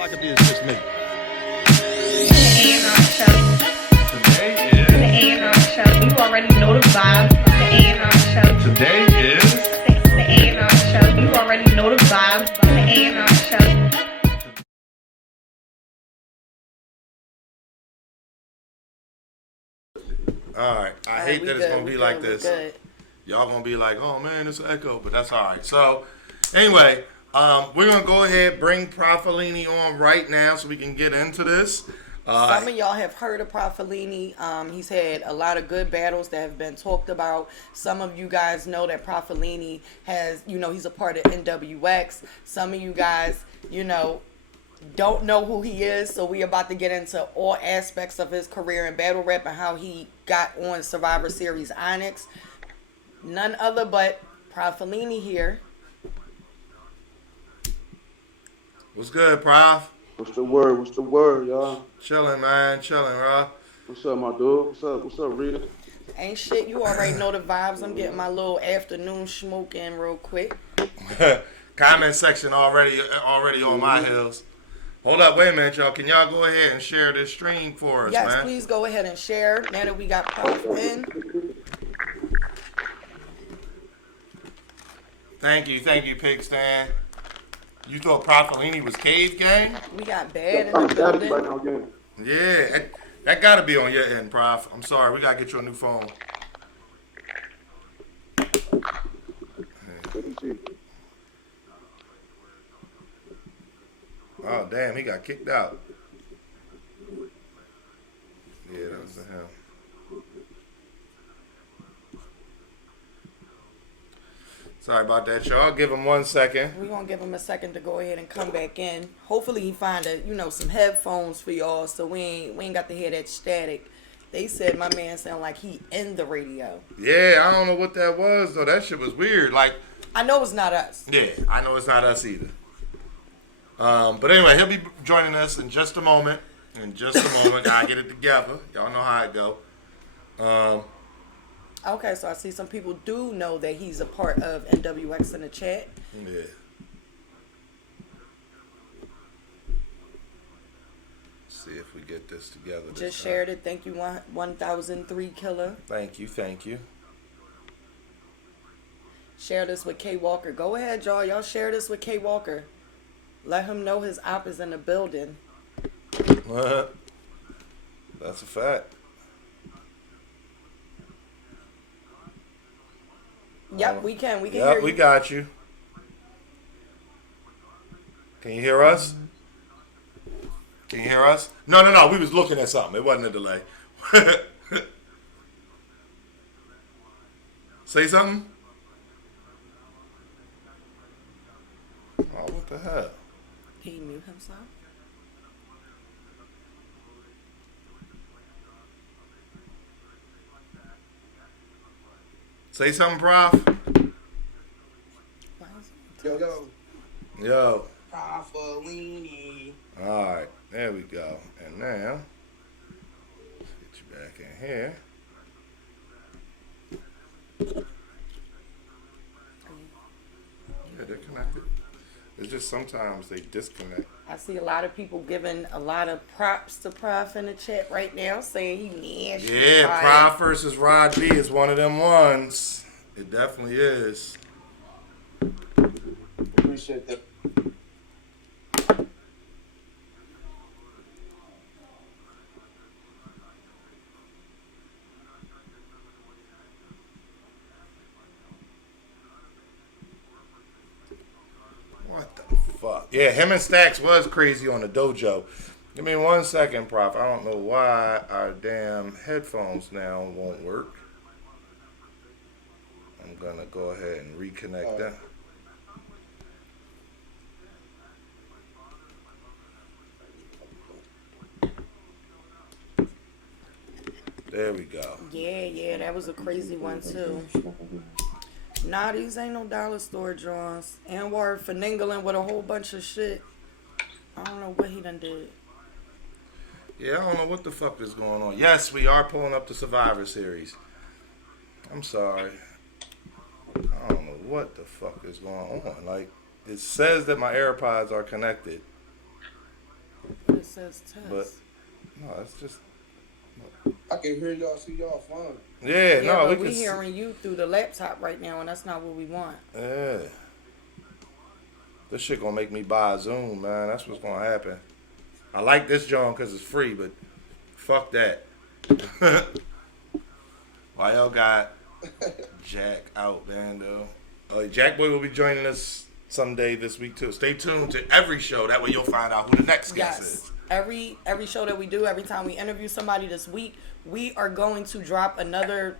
all I can be is just me. The AnR Show. Today is The AnR Show. You already know the vibe. The AnR Show. Today is The AnR Show. You already know the vibe. The AnR Show. Alright, I hate that it's gonna be like this. Good. Y'all gonna be like, oh man, it's an echo, but that's alright. So anyway, we're gonna go ahead bring Prophelinni on right now so we can get into this. Some of y'all have heard of Prophelinni. He's had a lot of good battles that have been talked about. Some of you guys know that Prophelinni has, he's a part of NWX. Some of you guys, don't know who he is. So we about to get into all aspects of his career in battle rap and how he got on Survivor Series Onyx. None other but Prophelinni here. What's good, Prof? What's the word? What's the word, y'all? Chilling, man. Chilling, Rob. What's up, my dude? What's up, Rita? Ain't shit, you already know the vibes. I'm getting my little afternoon smoke in real quick. Comment section already on my heels. Hold up, wait a minute, y'all. Can y'all go ahead and share this stream for us, Yes, man? please go ahead and share. Now that we got Prof in. Thank you, Pig Stan. You thought Prophelinni was Cave Gang? We got Bad in the building. Right now, again. Yeah, that gotta be on your end, Prof. I'm sorry, we gotta get you a new phone. Let me see. Oh, damn, he got kicked out. Yeah, that was him. Sorry about that, y'all. Give him 1 second. We're going to give him a second to go ahead and come back in. Hopefully he find some headphones for y'all so we ain't got to hear that static. They said my man sound like he in the radio. Yeah, I don't know what that was, though. That shit was weird. Like, I know it's not us. yeah, I know it's not us either. But anyway, he'll be joining us in just a moment. I'll get it together. Y'all know how it go. Okay, so I see some people do know that he's a part of NWX in the chat. Yeah. See if we get this together. Just shared it. Thank you, 1003 Killer. Thank you. Share this with K Walker. Go ahead, y'all. Y'all share this with K Walker. Let him know his op is in the building. That's a fact. Yep, we can. We can Yep, hear you. we got you. Can you hear us? Can you hear us? No. We was looking at something. It wasn't a delay. Say something? Oh, what the hell? Can he mute himself? Say something, Prof. Yo. Prophelinni. All right, there we go. And now, let's get you back in here. Yeah, they're connected. It's just sometimes they disconnect. I see a lot of people giving a lot of props to Prof in the chat right now, saying he nasty. Yeah, Prof versus Rod B is one of them ones. It definitely is. Appreciate that. What the fuck? Yeah, him and Stacks was crazy on the dojo. Give me 1 second, Prof. I don't know why our damn headphones now won't work. I'm gonna go ahead and reconnect them. There we go. Yeah, that was a crazy one too. Nah, these ain't no dollar store drawings. AnR finagling with a whole bunch of shit. I don't know what he done did. Yeah, I don't know what the fuck is going on. Yes, we are pulling up the Survivor Series. I'm sorry. I don't know what the fuck is going on. Like, it says that my AirPods are connected. But it says test. But no, it's just I can hear y'all, see y'all fine. yeah. Yeah, No, we but we can. hearing you through the laptop right now, and that's not what we want. Yeah. This shit gonna make me buy a Zoom, man. That's what's gonna happen. I like this John because it's free, but fuck that. Why y'all got Jack out, man, though? Jack Boy will be joining us someday this week, too. Stay tuned to every show. That way you'll find out who the next guest is. Every show that we do, every time we interview somebody this week, we are going to drop another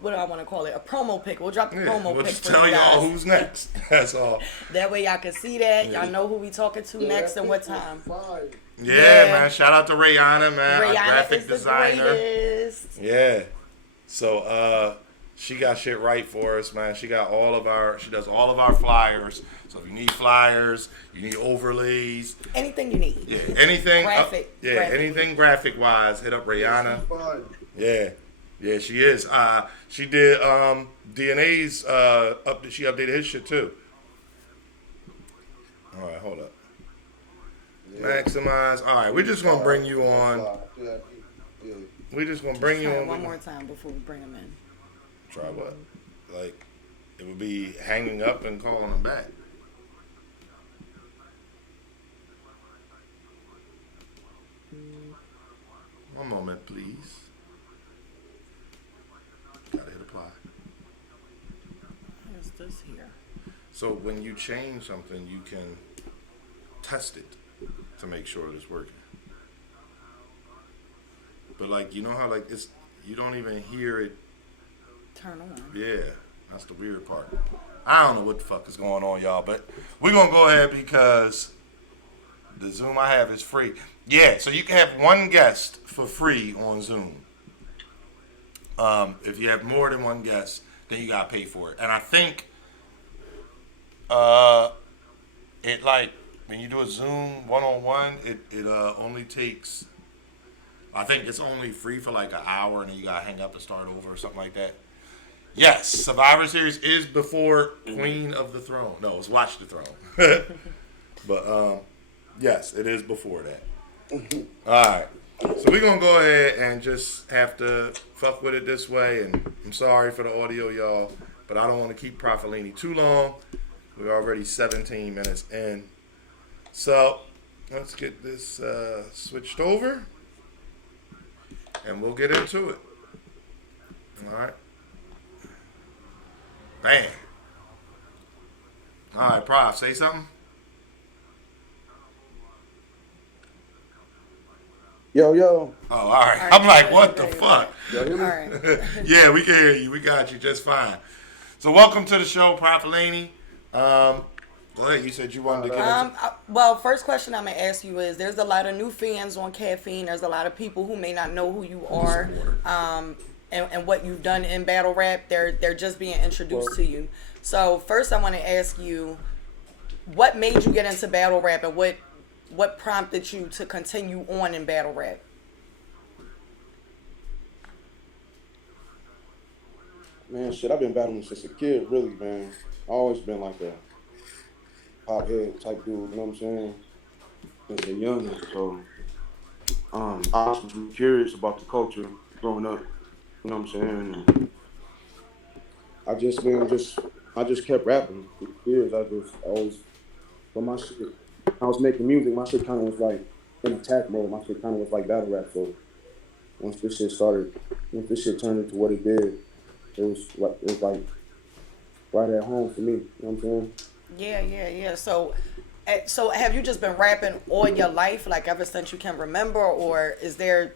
what do I want to call it? A promo pic. We'll drop the promo we'll pic just for tell you guys. y'all who's next. That's all. That way y'all can see that. Yeah. Y'all know who we talking to next and what time. Fine. Yeah, man. Shout out to Rihanna, man. Our Rihanna graphic is the designer. greatest. Yeah. So she got shit right for us, man. She does all of our flyers. So if you need flyers, you need overlays. Anything you need. Yeah, anything. Graphic. Anything graphic wise, hit up Rihanna. Fine. Yeah. Yeah, she is. She did DNA's she updated his shit too. All right, hold up. Yeah. Maximize. All right, we're just gonna bring you on. Yeah. We're just gonna bring you Try on. one more time before we bring him in. Try what? Like, it would be hanging up and calling him back. One moment, please. Gotta hit apply. Here's this here. So when you change something, you can test it to make sure it's working. But like, you know how like you don't even hear it. Turn on. Yeah, that's the weird part. I don't know what the fuck is going on, y'all, but we're gonna go ahead because the Zoom I have is free. Yeah, so you can have one guest for free on Zoom. If you have more than one guest, then you gotta pay for it. And I think it like when you do a Zoom one-on-one, it only takes, I think it's only free for like an hour and then you gotta hang up and start over or something like that. Yes, Survivor Series is before Queen of the Throne. No, it's Watch the Throne. But yes, it is before that. Alright. So we're gonna go ahead and just have to fuck with it this way, and I'm sorry for the audio, y'all, but I don't want to keep Prophelinni too long. We're already 17 minutes in. So let's get this switched over and we'll get into it. Alright. Bam. Alright, Prof, say something. Yo. Oh, all right. I'm like, what the fuck? Y'all hear me? All right. Yeah, we can hear you. We got you just fine. So welcome to the show, Prophelinni. Go ahead. You said you wanted to get into. Well, first question I'm gonna ask you is: there's a lot of new fans on Caffeine. There's a lot of people who may not know who you are, and what you've done in battle rap. They're just being introduced to you. So first, I want to ask you, what made you get into battle rap, and what prompted you to continue on in battle rap? Man, shit, I've been battling since a kid, really, man. I always been like a pop head type dude, you know what I'm saying? Since a youngin', so I was really curious about the culture growing up, you know what I'm saying? And I just kept rapping for years. I always, but my shit, I was making music, my shit kind of was like in attack mode. My shit kind of was like battle rap. So once this shit turned into what it did, it was like right at home for me. You know what I'm saying? Yeah. So have you just been rapping all your life, like ever since you can remember, or is there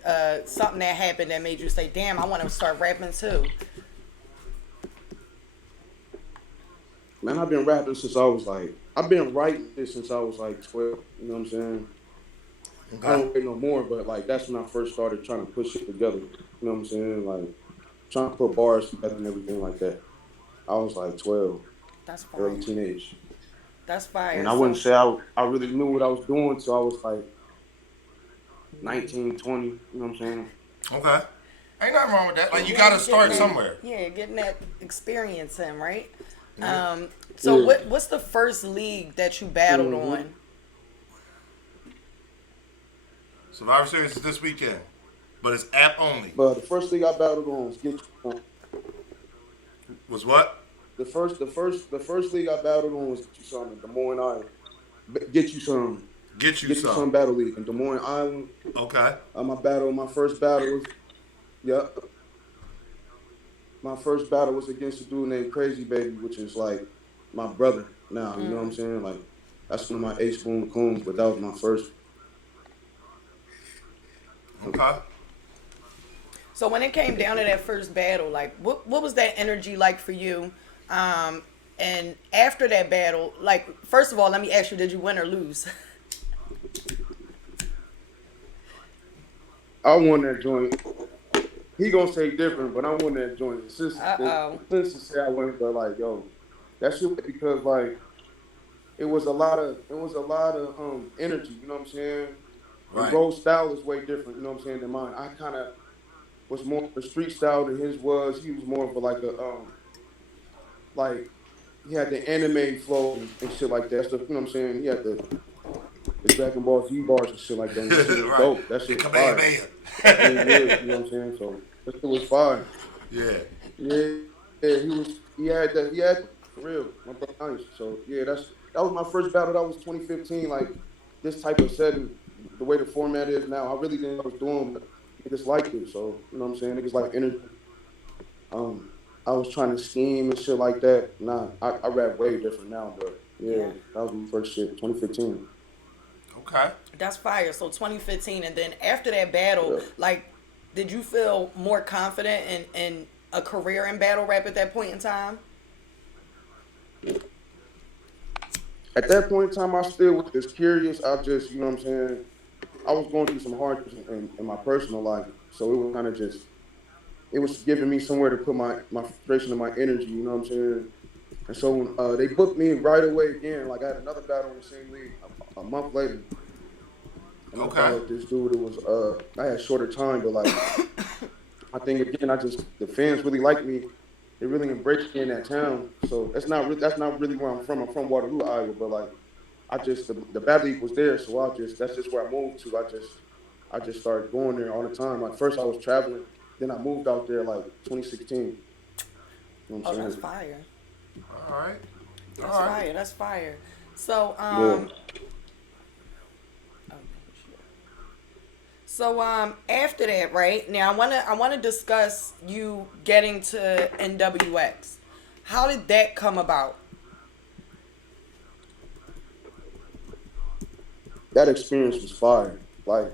something that happened that made you say, "Damn, I want to start rapping too"? Man, I've been rapping since I've been writing this since I was like 12. You know what I'm saying? Okay. I don't write no more, but like that's when I first started trying to put shit together. You know what I'm saying? Like trying to put bars together and everything like that. I was like 12, That's fire. early teenage. That's fire. And I wouldn't say I really knew what I was doing until I was like 19, 20. You know what I'm saying? Okay. Ain't nothing wrong with that. Like, you gotta start somewhere. Yeah, getting that experience in, right? Yeah. So Yeah. what's the first league that you battled on? Survivor Series is this weekend, but it's app only. But the first league I battled on was Get You Some. Was what? The first league I battled on was Get You Some in Des Moines, Iowa. Get You Some. Get you Get You some. Some Battle League in Des Moines, Iowa. Okay. My first battle was, yeah. My first battle was against a dude named Crazy Baby, which is like my brother now. You know what I'm saying? Like that's one of my H Boom coons, but that was my first. Okay. So when it came down to that first battle, like what was that energy like for you? And after that battle, like first of all, let me ask you, did you win or lose? I won that joint. He gonna say different, but I won that joint. Uh-oh. Since to say I won, but like yo, that shit because like it was a lot of energy. You know what I'm saying? And Right. Bro's style is way different. You know what I'm saying than mine. I kind of was more of a street style than his was. He was more of a like he had the anime flow and shit like that. So, you know what I'm saying? He had the Dragon Ball Z bars and shit like that. And that shit was Right. dope. That shit was fire. Kamehameha. Yeah, you know what I'm saying? So that shit was fire. Yeah. Yeah, he had that for real. My brother Onyx. So yeah, that was my first battle. That was 2015. Like this type of setting, the way the format is now. I really didn't know what I was doing, but niggas liked it. So you know what I'm saying? Niggas like energy. I was trying to scheme and shit like that. Nah, I rap way different now, but yeah, that was my first shit, 2015. Okay. That's fire. So 2015, and then after that battle, Yeah. like, did you feel more confident in a career in battle rap at that point in time? At that point in time, I still was just curious. I just, you know what I'm saying? I was going through some hard in my personal life, so it was kind of just, it was giving me somewhere to put my frustration and my energy, you know what I'm saying? And so when they booked me right away again, like I had another battle in the same league a month later. And I Okay. battled this dude. It was I had shorter time, but like I think again, the fans really liked me. They really embraced me in that town. So that's not really where I'm from. I'm from Waterloo, Iowa, but like the battle league was there, so that's just where I moved to. I just started going there all the time. Like first I was traveling, then I moved out there like 2016. You know what I'm Oh, saying? that's fire. All right. That's All right. fire. That's fire. So Yeah. So after that, right? Now I wanna discuss you getting to NWX. How did that come about? That experience was fire. Like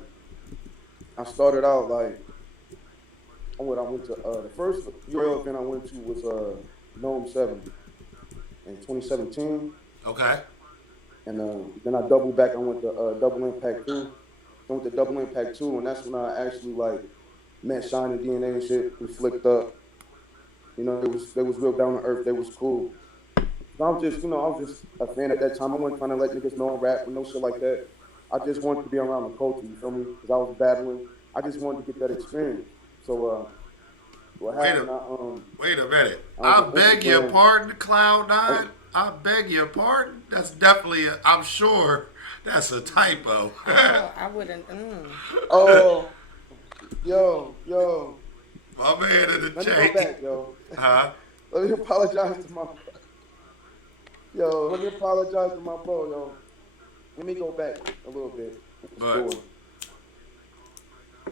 I started out like I went to the first URL event I went to was Gnome 7 in 2017, Okay. and then I doubled back. I went to Double Impact 2. I went to Double Impact 2, and that's when I actually like met Shine and DNA and shit. We flicked up. You know, they was real down to earth. They was cool. So I was just a fan at that time. I wasn't trying to let niggas know I rap or no shit like that. I just wanted to be around the culture, you feel me? Because I was battling. I just wanted to get that experience. So what happened? Wait a minute. I I was on beg your Instagram. pardon, Cloud9. Oh. I beg your pardon. That's definitely, I'm sure that's a typo. Oh, I wouldn't. Oh, yo. My man in the Let me chat. go back, yo. Huh? Let me apologize to my Let me apologize to my bro, yo. Let me go back a little bit. But-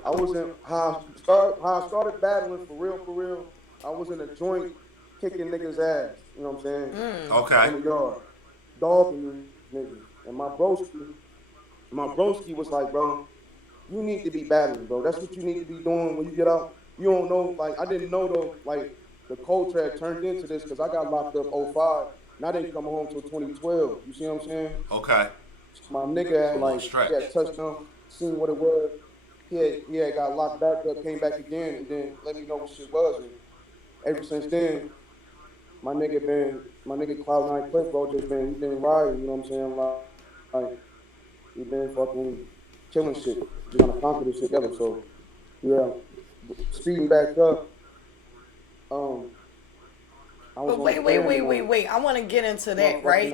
I was in how I started battling for real. I was in a joint kicking niggas' ass. You know what I'm saying? In Okay. the yard. Dogging niggas. And my broski was like, bro, you need to be battling, bro. That's what you need to be doing when you get out. You don't know, like, I didn't know though, like, the culture had turned into this because I got locked up 05 and I didn't come home till 2012. You see what I'm saying? Okay. My nigga had, like, Stretch. he had touchdown, seen what it was. He had got locked back up, came back again, and then let me know what shit was. And ever since then, my nigga Cloud9 Cliff, bro, he been riding, you know what I'm saying? Like he been fucking killing shit, just trying to conquer this shit together. So, yeah, speeding back up, I was But on wait. the fan, I want to get into that, right?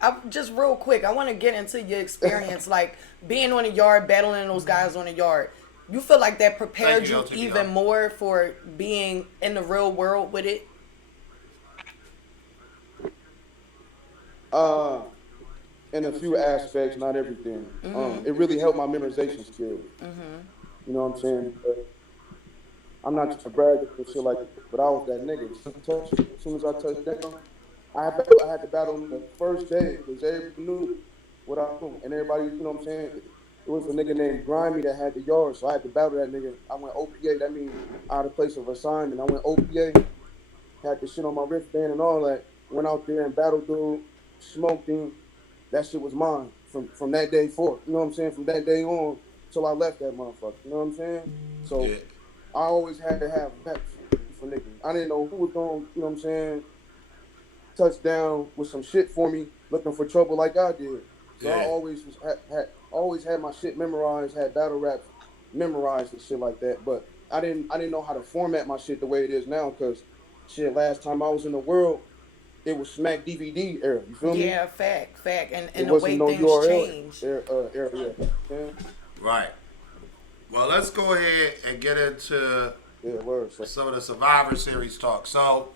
I just real quick, I want to get into your experience, like being on the yard, battling those guys on the yard. You feel like that prepared you even more for being in the real world with it? In a few aspects, not everything. It really helped my memorization skills. You know what I'm saying? I'm not trying to brag or shit like that, but I was that nigga. As soon as I touched down, I had to battle him the first day because everybody knew what I knew. And everybody, you know what I'm saying? It was a nigga named Grimy that had the yard, so I had to battle that nigga. I went OPA, that means out of place of assignment. I went OPA, had the shit on my wristband and all that. Went out there and battled dude, smoked him. That shit was mine from that day forth. You know what I'm saying? From that day on till I left that motherfucker. You know what I'm saying? So Yeah. I always had to have reps for niggas. I didn't know who was going, you know what I'm saying, touchdown with some shit for me, looking for trouble like I did. So Yeah. I always had my shit memorized, had battle raps memorized and shit like that. But I didn't know how to format my shit the way it is now because shit, last time I was in the world, it was Smack DVD era. You feel me? Yeah, fact, and It the way wasn't no things URL change. era. Yeah, Right. Well, let's go ahead and get into yeah, word. So, some of the Survivor Series talk. So,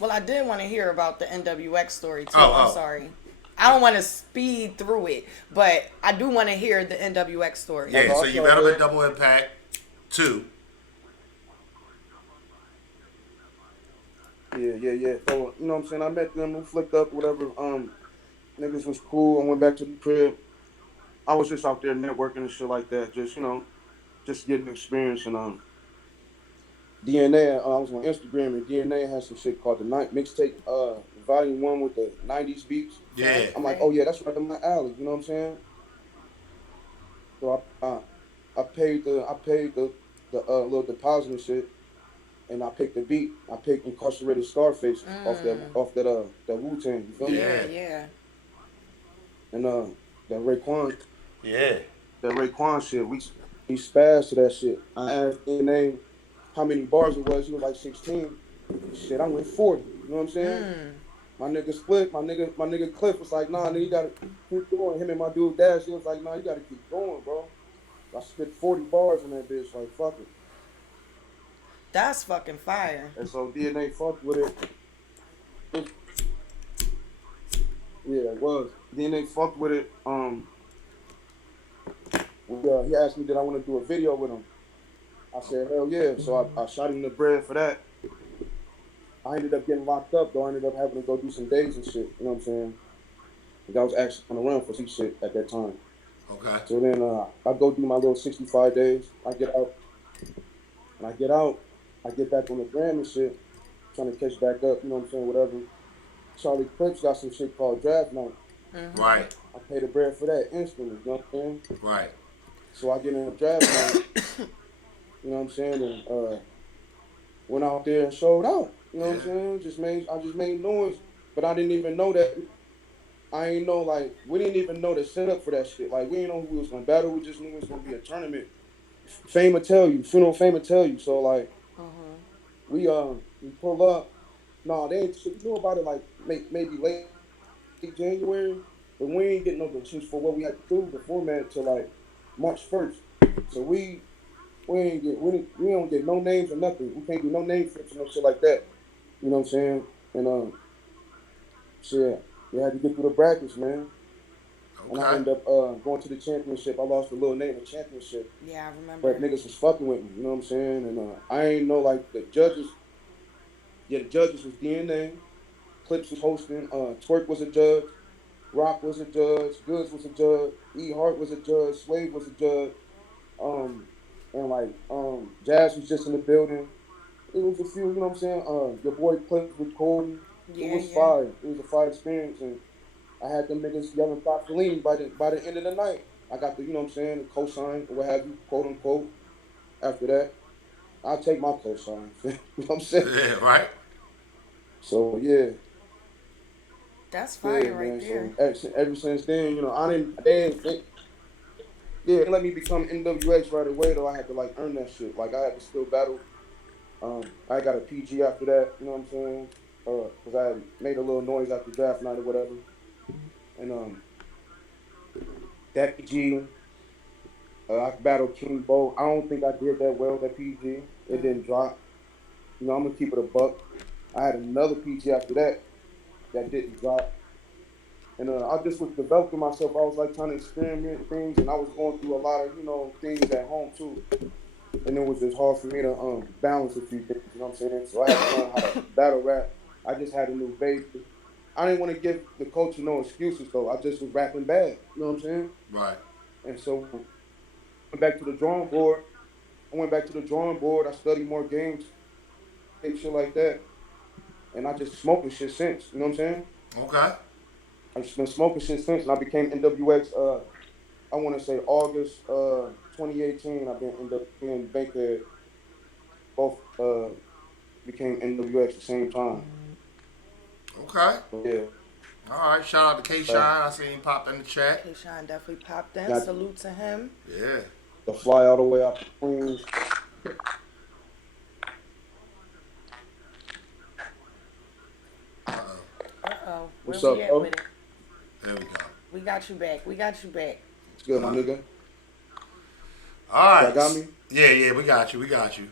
Well, I did want to hear about the NWX story too. Oh, I'm oh. sorry. I don't want to speed through it, but I do want to hear the NWX story. yeah, so you battled at Double Impact 2. Yeah. So, you know what I'm saying? I met them, we flicked up, whatever. Niggas was cool. I went back to the crib. I was just out there networking and shit like that. Just, you know, just getting experience. And DNA, I was on Instagram, and DNA has some shit called the Night Mixtape, Volume 1 with the 90s beats. Yeah. I'm like, oh yeah, that's right in my alley. You know what I'm saying? So I paid the little deposit and shit, and I picked the beat. I picked Incarcerated Scarface off that Wu-Tang. You feel me? Yeah. And that Raekwon Yeah. shit, we spazzed to that shit. I asked DNA how many bars it was. He was like 16. Shit, I went 40. You know what I'm saying? My nigga split. My nigga Cliff was like, nah, nigga, you gotta keep going. Him and my dude Dash, he was like, nah, you gotta keep going, bro. I spit 40 bars on that bitch. Like, fuck it. That's fucking fire. And so DNA fucked with it. Yeah, it was. DNA fucked with it. He asked me did I want to do a video with him. I said hell yeah. So I shot him the bread for that. I ended up getting locked up though. I ended up having to go do some days and shit. You know what I'm saying? I was actually on the run for some shit at that time. Okay. So then I go do my little 65 days. I get out. When I get out, I get back on the gram and shit, trying to catch back up. You know what I'm saying? Whatever. Charlie Clips got some shit called Draft Night. Right. I paid the bread for that instantly. You know what I'm saying? Right. So I get in a draft night. You know what I'm saying? And went out there and showed out. You know what I'm saying? I just made noise, but I didn't even know that. I ain't know like we didn't even know the setup for that shit. Like we didn't know who was gonna battle. We just knew it was gonna be a tournament. Fame will tell you. Fame will tell you. So like we pull up. No, they ain't shit. We knew about it like maybe late January, but we ain't getting no decisions for what we had to do the format till like March 1st. So we don't get no names or nothing. We can't do no name flips or no shit like that. You know what I'm saying? And shit, we had to get through the brackets, man. Okay. And I ended up going to the championship. I lost the little name of championship. Yeah, I remember. But niggas was fucking with me, you know what I'm saying? And I ain't know like the judges. Yeah, the judges was DNA. Clips was hosting. Twerk was a judge. Rock was a judge. Goods was a judge. E Hart was a judge. Slave was a judge. And like Jazz was just in the building. It was a few, you know what I'm saying? Your boy Clips was recording. Yeah, It was fire. It was a fire experience, and I had them niggas yelling Prophelinni by the end of the night. I got the, you know what I'm saying, the cosign or what have you, quote unquote. After that, I'll take my cosign. You know what I'm saying? Yeah, right. So yeah. That's fire Yeah, right man. there. So ever since then, you know, they let me become NWX right away though. I had to like earn that shit. Like I had to still battle. I got a PG after that, you know what I'm saying? Because I had made a little noise after draft night or whatever. and that PG. I battled King Bo. I don't think I did that well that PG. It didn't drop. You know, I'm gonna keep it a buck. I had another PG after that didn't drop, and I just was developing myself. I was like trying to experiment things, and I was going through a lot of things at home too, and it was just hard for me to balance a few things. You know what I'm saying? So I had to learn how to battle rap. I just had a new baby. I didn't want to give the culture no excuses though. I just was rapping bad. You know what I'm saying? Right. And so I went back to the drawing board. I studied more games, shit like that, and I just smoking shit since. You know what I'm saying? Okay. I've just been smoking shit since, and I became NWX. I want to say August 2018. I've been in Bankhead. Both became NWX at the same time. Okay. Yeah. All right. Shout out to K Shine. I seen him pop in the chat. K-Shine definitely popped in. Got Salute to him. Yeah. the fly all the way out to Queens. Uh-oh. Where What's we up, at bro? with it? There we go. We got you back. It's good, my nigga. All right. Y'all got me? Yeah, we got you.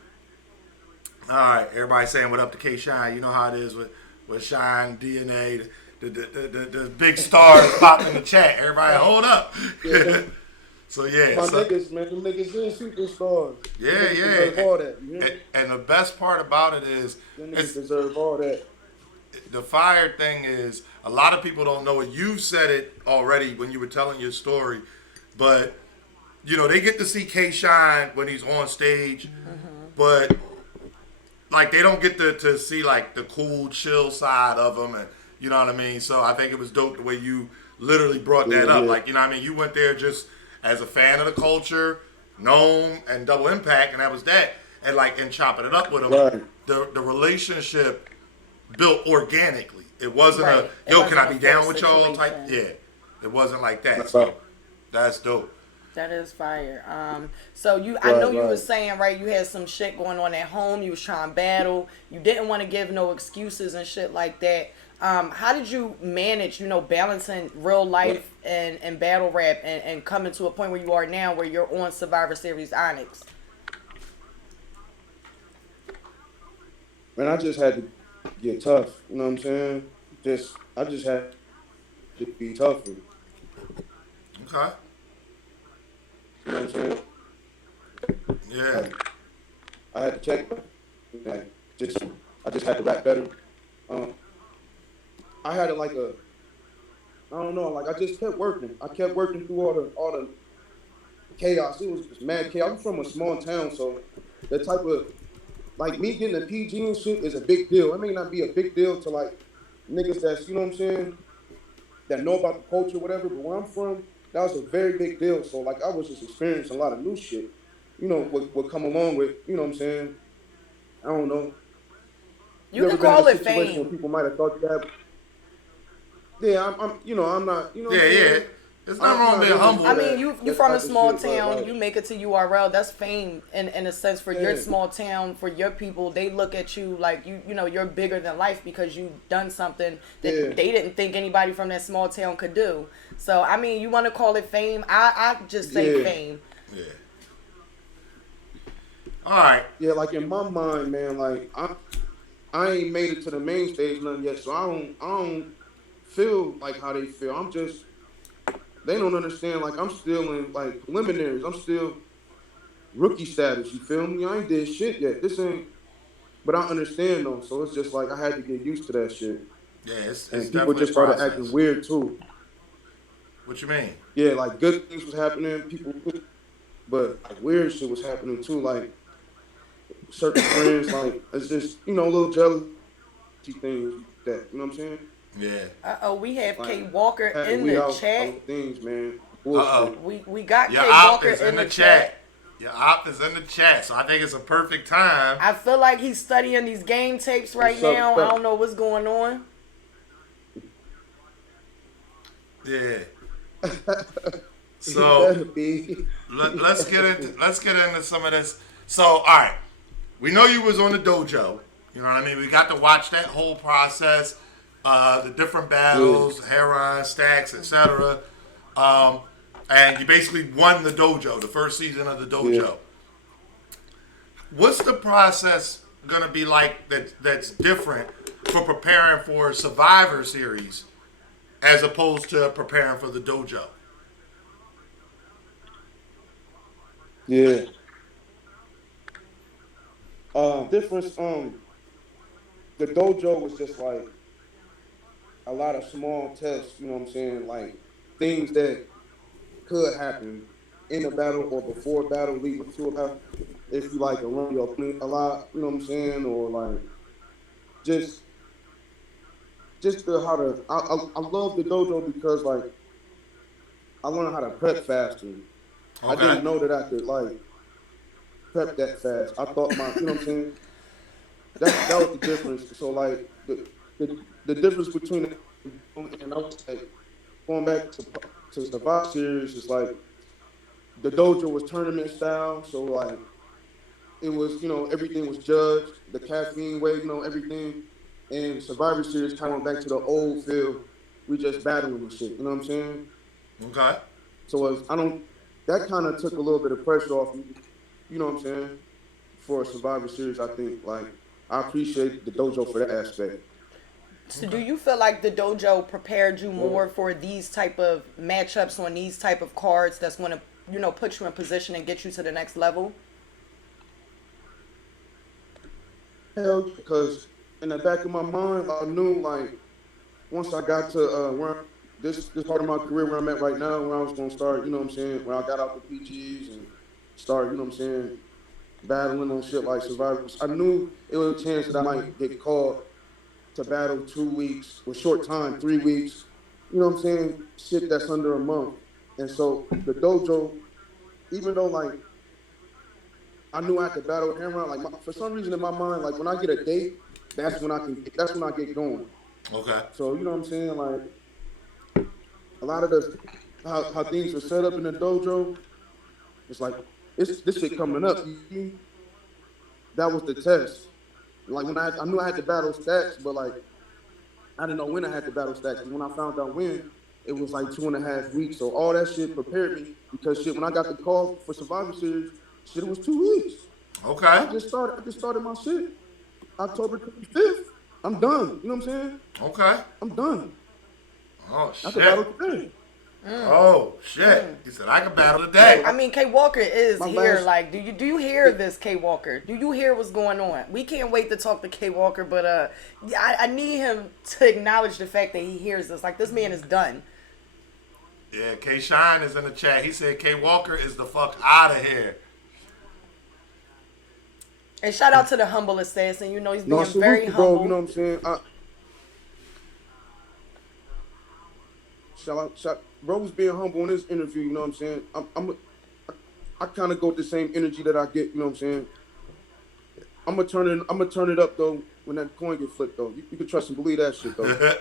All right, everybody saying what up to K Shine. You know how it is with Shine, DNA, the big stars pop in the chat. Everybody hold up. Yeah. So yeah. My niggas, man, them niggas is superstars. Yeah, Them niggas yeah. deserve all that. You hear me? And the best part about it is Them it's, niggas deserve all that. the fire thing is a lot of people don't know it. You said it already when you were telling your story, but they get to see K Shine when he's on stage, but like they don't get to see like the cool chill side of him, and you know what I mean. So I think it was dope the way you literally brought that up. Yeah. Like you know what I mean. You went there just as a fan of the culture, known and Double Impact, and that was that. And chopping it up with him, Right. the relationship built organically. It wasn't Right. It can I be wasn't a down forced with y'all type? situation. Yeah, it wasn't like that. That's So right. that's dope. That is fire. So I know you Right. was saying, right, you had some shit going on at home. You was trying to battle. You didn't want to give no excuses and shit like that. How did you manage, balancing real life and battle rap and coming to a point where you are now where you're on Survivor Series Onyx? Man, I just had to get tough. You know what I'm saying? I just had to be tougher. Okay. You know what I'm saying? Yeah. Like, I had to check. Like, I just had to rap better. I had I don't know. Like I just kept working. I kept working through all the chaos. It was just mad chaos. I'm from a small town, so the type of like me getting a PG and shit is a big deal. It may not be a big deal to like niggas that's what I'm saying, that know about the culture, whatever. But where I'm from, that was a very big deal. So like I was just experiencing a lot of new shit. What come along with, what I'm saying? I don't know. You can ever been in call a it situation where fame. people might have thought that. Yeah, I'm not. You know. Yeah, what I'm yeah. saying? It's not I'm wrong not being really- humble. I mean, you That from a type of small shit, but, town. like- You make it to URL. That's fame in a sense for your Yeah. small town. For your people, they look at you like you're bigger than life because you've done something that Yeah. they didn't think anybody from that small town could do. So I mean, you want to call it fame? I just say Yeah. fame. Yeah. All right. Yeah, like in my mind, man, like I ain't made it to the main stage nothing yet, so I don't feel like how they feel. They don't understand. Like I'm still in like preliminaries. I'm still rookie status. You feel me? I ain't did shit yet. This ain't. But I understand though, so it's just like I had to get used to that shit. Yeah, it's And people definitely just a started process. acting weird too. What you mean? Yeah, like good things was happening, but like weird shit was happening too. Like certain friends, like it's just little jealousy things that you know what I'm saying. Yeah. We have Like, K Walker in we the out chat. on things, man. Uh-oh. We got Your K op Walker is in the chat. Your op is in the chat, so I think it's a perfect time. I feel like he's studying these game tapes right What's up, now. bro? I don't know what's going on. Yeah. You So better be. let's get into some of this. So all right, we know you was on the dojo. You know what I mean. We got to watch that whole process. the different Yeah. battles, Heron, Stacks, etc. Um, and you basically won the dojo, the first season of the Yeah. dojo. What's the process gonna be like that's different for preparing for Survivor Series as opposed to preparing for the dojo? Yeah. Difference. The dojo was just like a lot of small tests. You know what I'm saying? Like things that could happen in a battle or before a battle, leading up to a battle. If you like around your opponent a lot, you know what I'm saying, or like just just the how to. I love the dojo because like I learned how to prep faster. I Okay. didn't know that I could like prep that fast. I thought my, you know what I'm saying. That was the difference. So like the difference between and I was like going back to Survivor Series is like the dojo was tournament style. So like it was, everything was judged, the caffeine way, everything. And Survivor Series kind of went back to the old feel. We just battling and shit. You know what I'm saying? Okay. So as I don't, that kind of took a little bit of pressure off me. You know what I'm saying? For a Survivor Series, I think like I appreciate the dojo for that aspect. So do you feel like the dojo prepared you more for these type of matchups on these type of cards that's going to, put you in position and get you to the next level? Hell, because in the back of my mind, I knew like once I got to where this part of my career where I'm at right now, where I was gonna start, you know what I'm saying, when I got out the PGs and start, you know what I'm saying, battling on shit like survivors, I knew it was a chance that I might get called to battle 2 weeks with short time, 3 weeks, you know what I'm saying, shit that's under a month. And so the dojo, even though like I knew I had to battle Hammer, like for some reason in my mind, like when I get a date, that's when I get going. Okay. So you know what I'm saying, like a lot of the how things are set up in the dojo, it's like it's this shit coming up. That was the test. Like when I knew I had to battle stacks, but like I didn't know when I had to battle stacks. Because when I found out when, it was like 2.5 weeks. So all that shit prepared me because shit when I got the call for Survivor Series, shit it was 2 weeks. Okay. I just started my shit October 25th. I'm done. You know what I'm saying? Okay. I'm done. Oh I could shit. battle today. Oh shit. He said I can battle today. I mean, K Walker is My here. last- Like, do you hear this, K Walker? Do you hear what's going on? We can't wait to talk to K Walker, but I need him to acknowledge the fact that he hears us. Like, this man is done. Yeah, K Shine is in the chat. He said K Walker is the fuck out of here. And shout out to the humble assassin. He's No, being salute very you, bro. humble. You know what I'm saying? Bro was being humble in this interview. You know what I'm saying? I kind of go with the same energy that I get. You know what I'm saying? I'm gonna turn it up though when that coin get flipped though. You can trust and believe that shit though.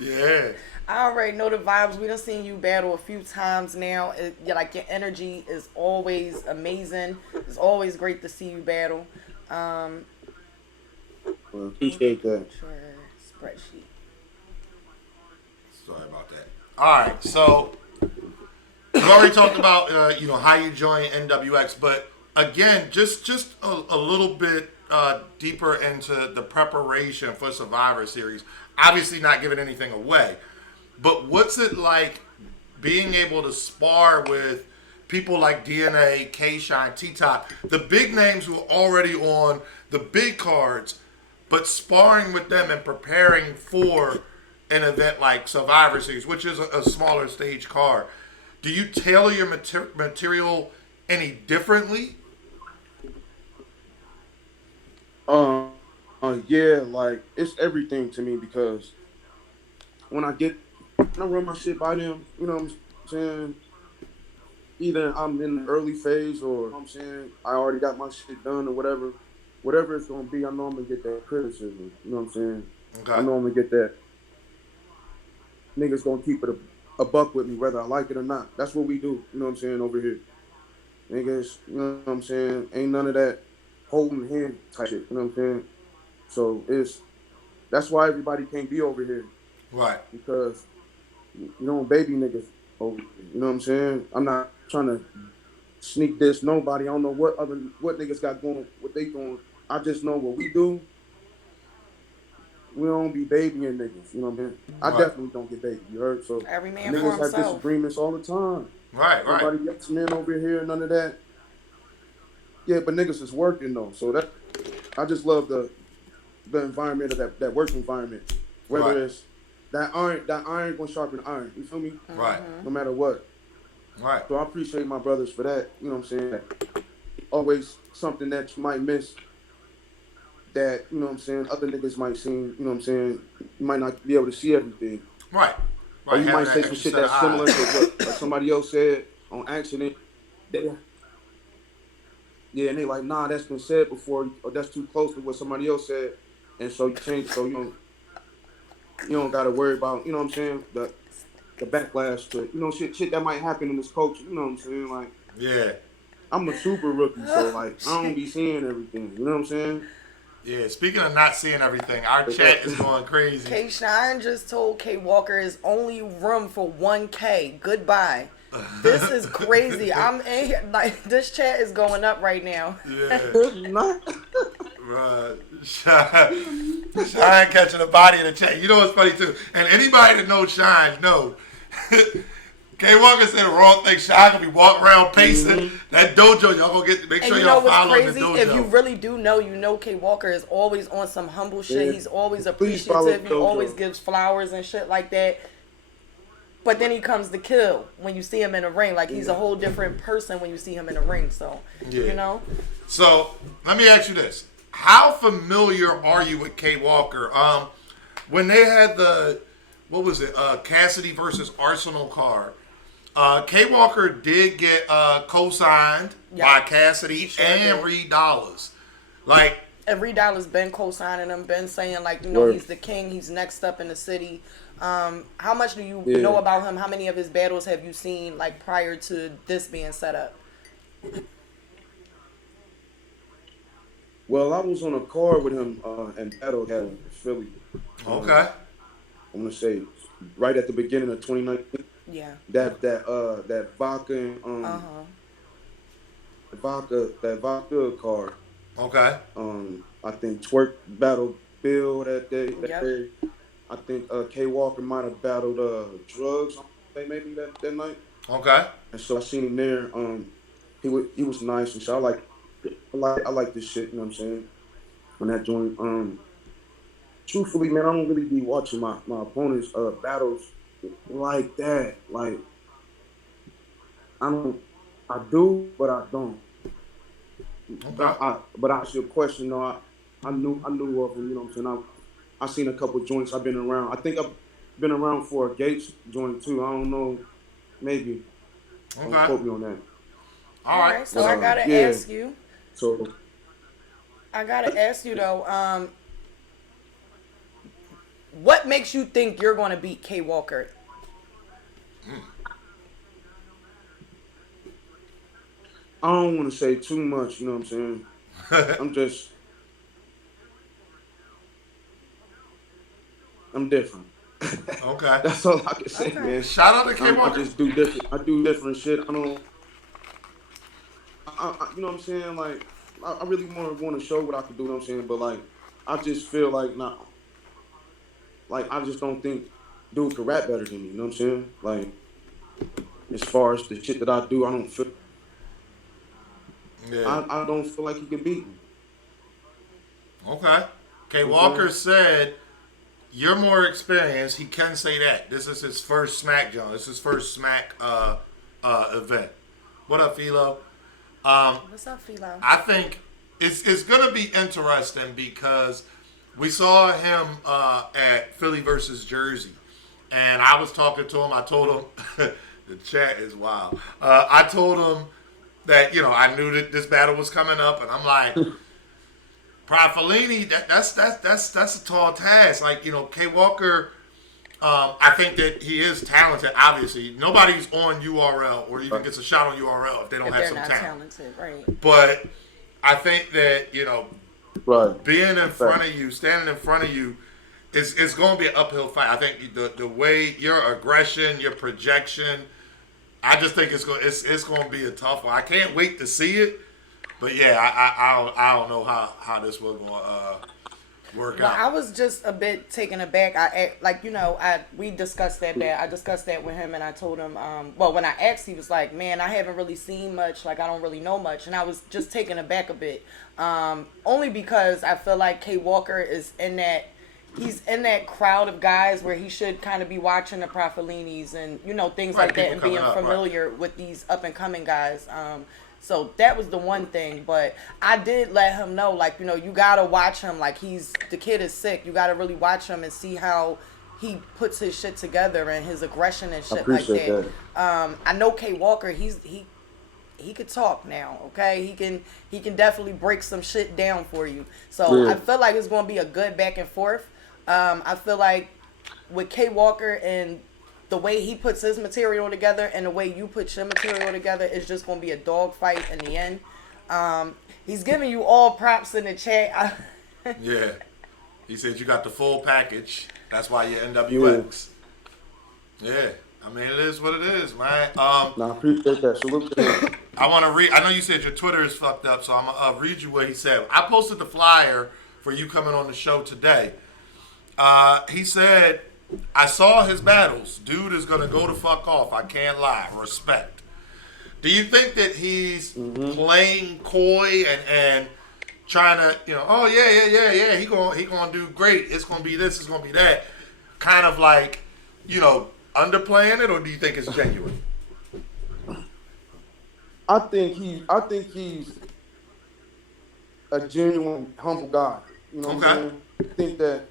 Yeah. I already know the vibes. We done seen you battle a few times now. Like your energy is always amazing. It's always great to see you battle. Well, appreciate that. Sure, spreadsheet. Sorry about that. All right, so we already talked about how you join NWX, but again, just a little bit deeper into the preparation for Survivor Series. Obviously, not giving anything away, but what's it like being able to spar with people like DNA, K Shine, T Top, the big names who are already on the big cards, but sparring with them and preparing for an event like Survivor Series, which is a smaller stage card. Do you tailor your material any differently? Yeah, like it's everything to me because when I run my shit by them, you know what I'm saying? Either I'm in the early phase or you know what I'm saying I already got my shit done or whatever. Whatever it's gonna be, I know I'm gonna get that criticism. You know what I'm saying? I Okay. know I'm gonna get that niggas gonna keep it a buck with me whether I like it or not. That's what we do, you know what I'm saying, over here. Niggas, you know what I'm saying? Ain't none of that holding hand type shit, you know what I'm saying? So That's why everybody can't be over here Right. because you don't baby niggas over here. You know what I'm saying? I'm not trying to sneak this nobody. I don't know what niggas got going, what they doing. I just know what we do. We don't be babying niggas. You know what I mean? I Right. definitely don't get baby. You heard? So Every man for niggas have himself. disagreements all the time. Right. Right. Nobody gets men over here. None of that. Yeah, but niggas is working though. So that I just love the environment of that work environment. Whether Right. it's that iron gonna sharpen iron. You feel me? Right. No matter what. Right. So I appreciate my brothers for that. You know what I'm saying? Always something that you might miss that, you know what I'm saying, other niggas might see, you know what I'm saying, you might not be able to see everything. Right. Or you Having might that say some extra shit set of that's similar eyes. to what somebody else said on accident. And they like, nah, that's been said before, or that's too close to what somebody else said. And so you change, so you don't gotta worry about, you know what I'm saying, the backlash to, you know, shit that might happen in this culture, you know what I'm saying? Like, Yeah. I'm a super rookie, so like I don't be seeing everything, you know what I'm saying? Yeah. Speaking of not seeing everything, our chat is going crazy. K Shine just told K Walker is only room for 1K. Goodbye. This is crazy. I'm in here, like, this chat is going up right now. Yeah. Not. Right. Shine catching the body in the chat. You know what's funny too? And anybody that knows Shine know. K Walker said the wrong thing. Shine gonna be walking around pacing. That dojo, y'all gonna make And sure you know y'all what's follow crazy? the dojo. If you really do know, you know K Walker is always on some humble shit. Yeah. He's always Please follow appreciative. He Dojo. always gives flowers and shit like that. But then he comes to kill when you see him in the ring. Like, he's a whole different person when you see him in the ring. So, Yeah. you know? So let me ask you this: how familiar are you with K Walker? When they had the Cassidy versus Arsenal card, K Walker did get co-signed by Cassidy and did. Reed Dollars. Like, And Reed Dollar's been co-signing him, been saying, like, you know, Word. he's the king, he's next up in the city. How much do you Yeah. know about him? How many of his battles have you seen, like, prior to this being set up? Well, I was on a card with him and battle had in Philly. okay, I'm gonna say right at the beginning of 2019. Yeah. That vodka and that vodka card. okay, I think Twerk battled Bill that day. Yep. Day. I think K Walker might have battled Drugs. Maybe that night. okay. And so I seen him there. He was nice and so I like this shit. You know what I'm saying? When that joint. Truthfully, man, I don't really be watching my opponents' battles like that. Like, I do, but I don't. Okay. But I ask you a question, though. I knew of him, you know what I'm saying? I seen a couple joints I've been around. I think I've been around for a Gates joint, too. I don't know. Maybe. Don't Okay. quote me on that. All right. So I gotta yeah. ask you. So, Though, what makes you think you're gonna beat K Walker? I don't want to say too much, you know what I'm saying? I'm different. Okay. That's all I can say, Okay. man. Shout out to K I Walker. just do different. I do different shit. I don't. You know what I'm saying? Like, I really want to show what I can do. You know what I'm saying? But like, I just feel like not. Like, I just don't think dude could rap better than me. You know what I'm saying? Like, as far as the shit that I do, I don't feel. Yeah. I don't feel like he can beat me. Okay. K Walker said, "You're more experienced." He can say that. This is his first Smack Jones. This is his first Smack event. What up, Philo? What's up, Philo? I think it's gonna be interesting because we saw him at Philly versus Jersey, and I was talking to him. I told him the chat is wild. I told him that I knew that this battle was coming up, and I'm like, Prophelinni, that's a tall task. Like, K Walker. I think that he is talented. Obviously, nobody's on URL or even gets a shot on URL if they don't have They're some not talent. talented, right? But I think that Right. being in front of you, standing in front of you, it's going to be an uphill fight. I think the way your aggression, your projection, I just think it's going to be a tough one. I can't wait to see it, but yeah, I don't know how this will going to work Well, out. I was just a bit taken aback. We discussed that. I discussed that with him, and I told him. When I asked, he was like, "Man, I haven't really seen much. Like, I don't really know much." And I was just taken aback a bit, only because I feel like K Walker is in that. He's in that crowd of guys where he should kind of be watching the Prophelinnis and things Right, like that, people and being coming up, familiar with these up and coming guys. So that was the one thing, but I did let him know, like, you gotta watch him. Like, the kid is sick. You gotta really watch him and see how he puts his shit together and his aggression and shit like appreciate that. I know K Walker. He could talk now. Okay, he can definitely break some shit down for you. So Yeah. I feel like it's gonna be a good back and forth. I feel like with K Walker and the way he puts his material together and the way you put your material together, it's just going to be a dog fight in the end. He's giving you all props in the chat. Yeah, he said you got the full package. That's why you're NWX. Yeah, I mean it is what it is, man. I appreciate that. Salute to him. I want to read. I know you said your Twitter is fucked up, so I'm gonna read you what he said. I posted the flyer for you coming on the show today. He said, "I saw his battles. Dude is gonna go the fuck off. I can't lie. Respect." Do you think that he's playing coy and trying to, oh yeah, he gonna do great. It's gonna be this. It's gonna be that. Kind of like, underplaying it, or do you think it's genuine? I think he's a genuine, humble guy. You know what I'm saying? I think that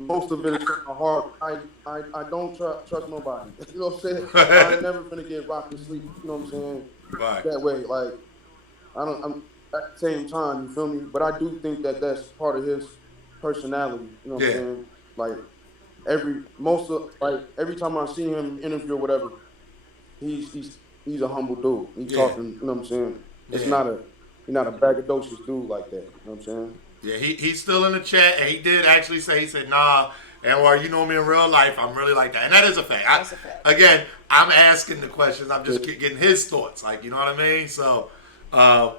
most of it is from my heart. I don't trust nobody. You know what I'm saying? I'm never gonna get rocked to sleep. You know what I'm saying? Right. That way, like I'm at the same time. You feel me? But I do think that that's part of his personality. You know what I'm saying? Like every time I see him interview or whatever, he's a humble dude. He's talking. You know what I'm saying? It's not a braggadocious dude like that. You know what I'm saying? Yeah, he's still in the chat, and he did actually say, he said, nah, AnR, you know me in real life, I'm really like that. And that is a fact. That's a fact. Again, I'm asking the questions. I'm just getting his thoughts. Like, you know what I mean? So, all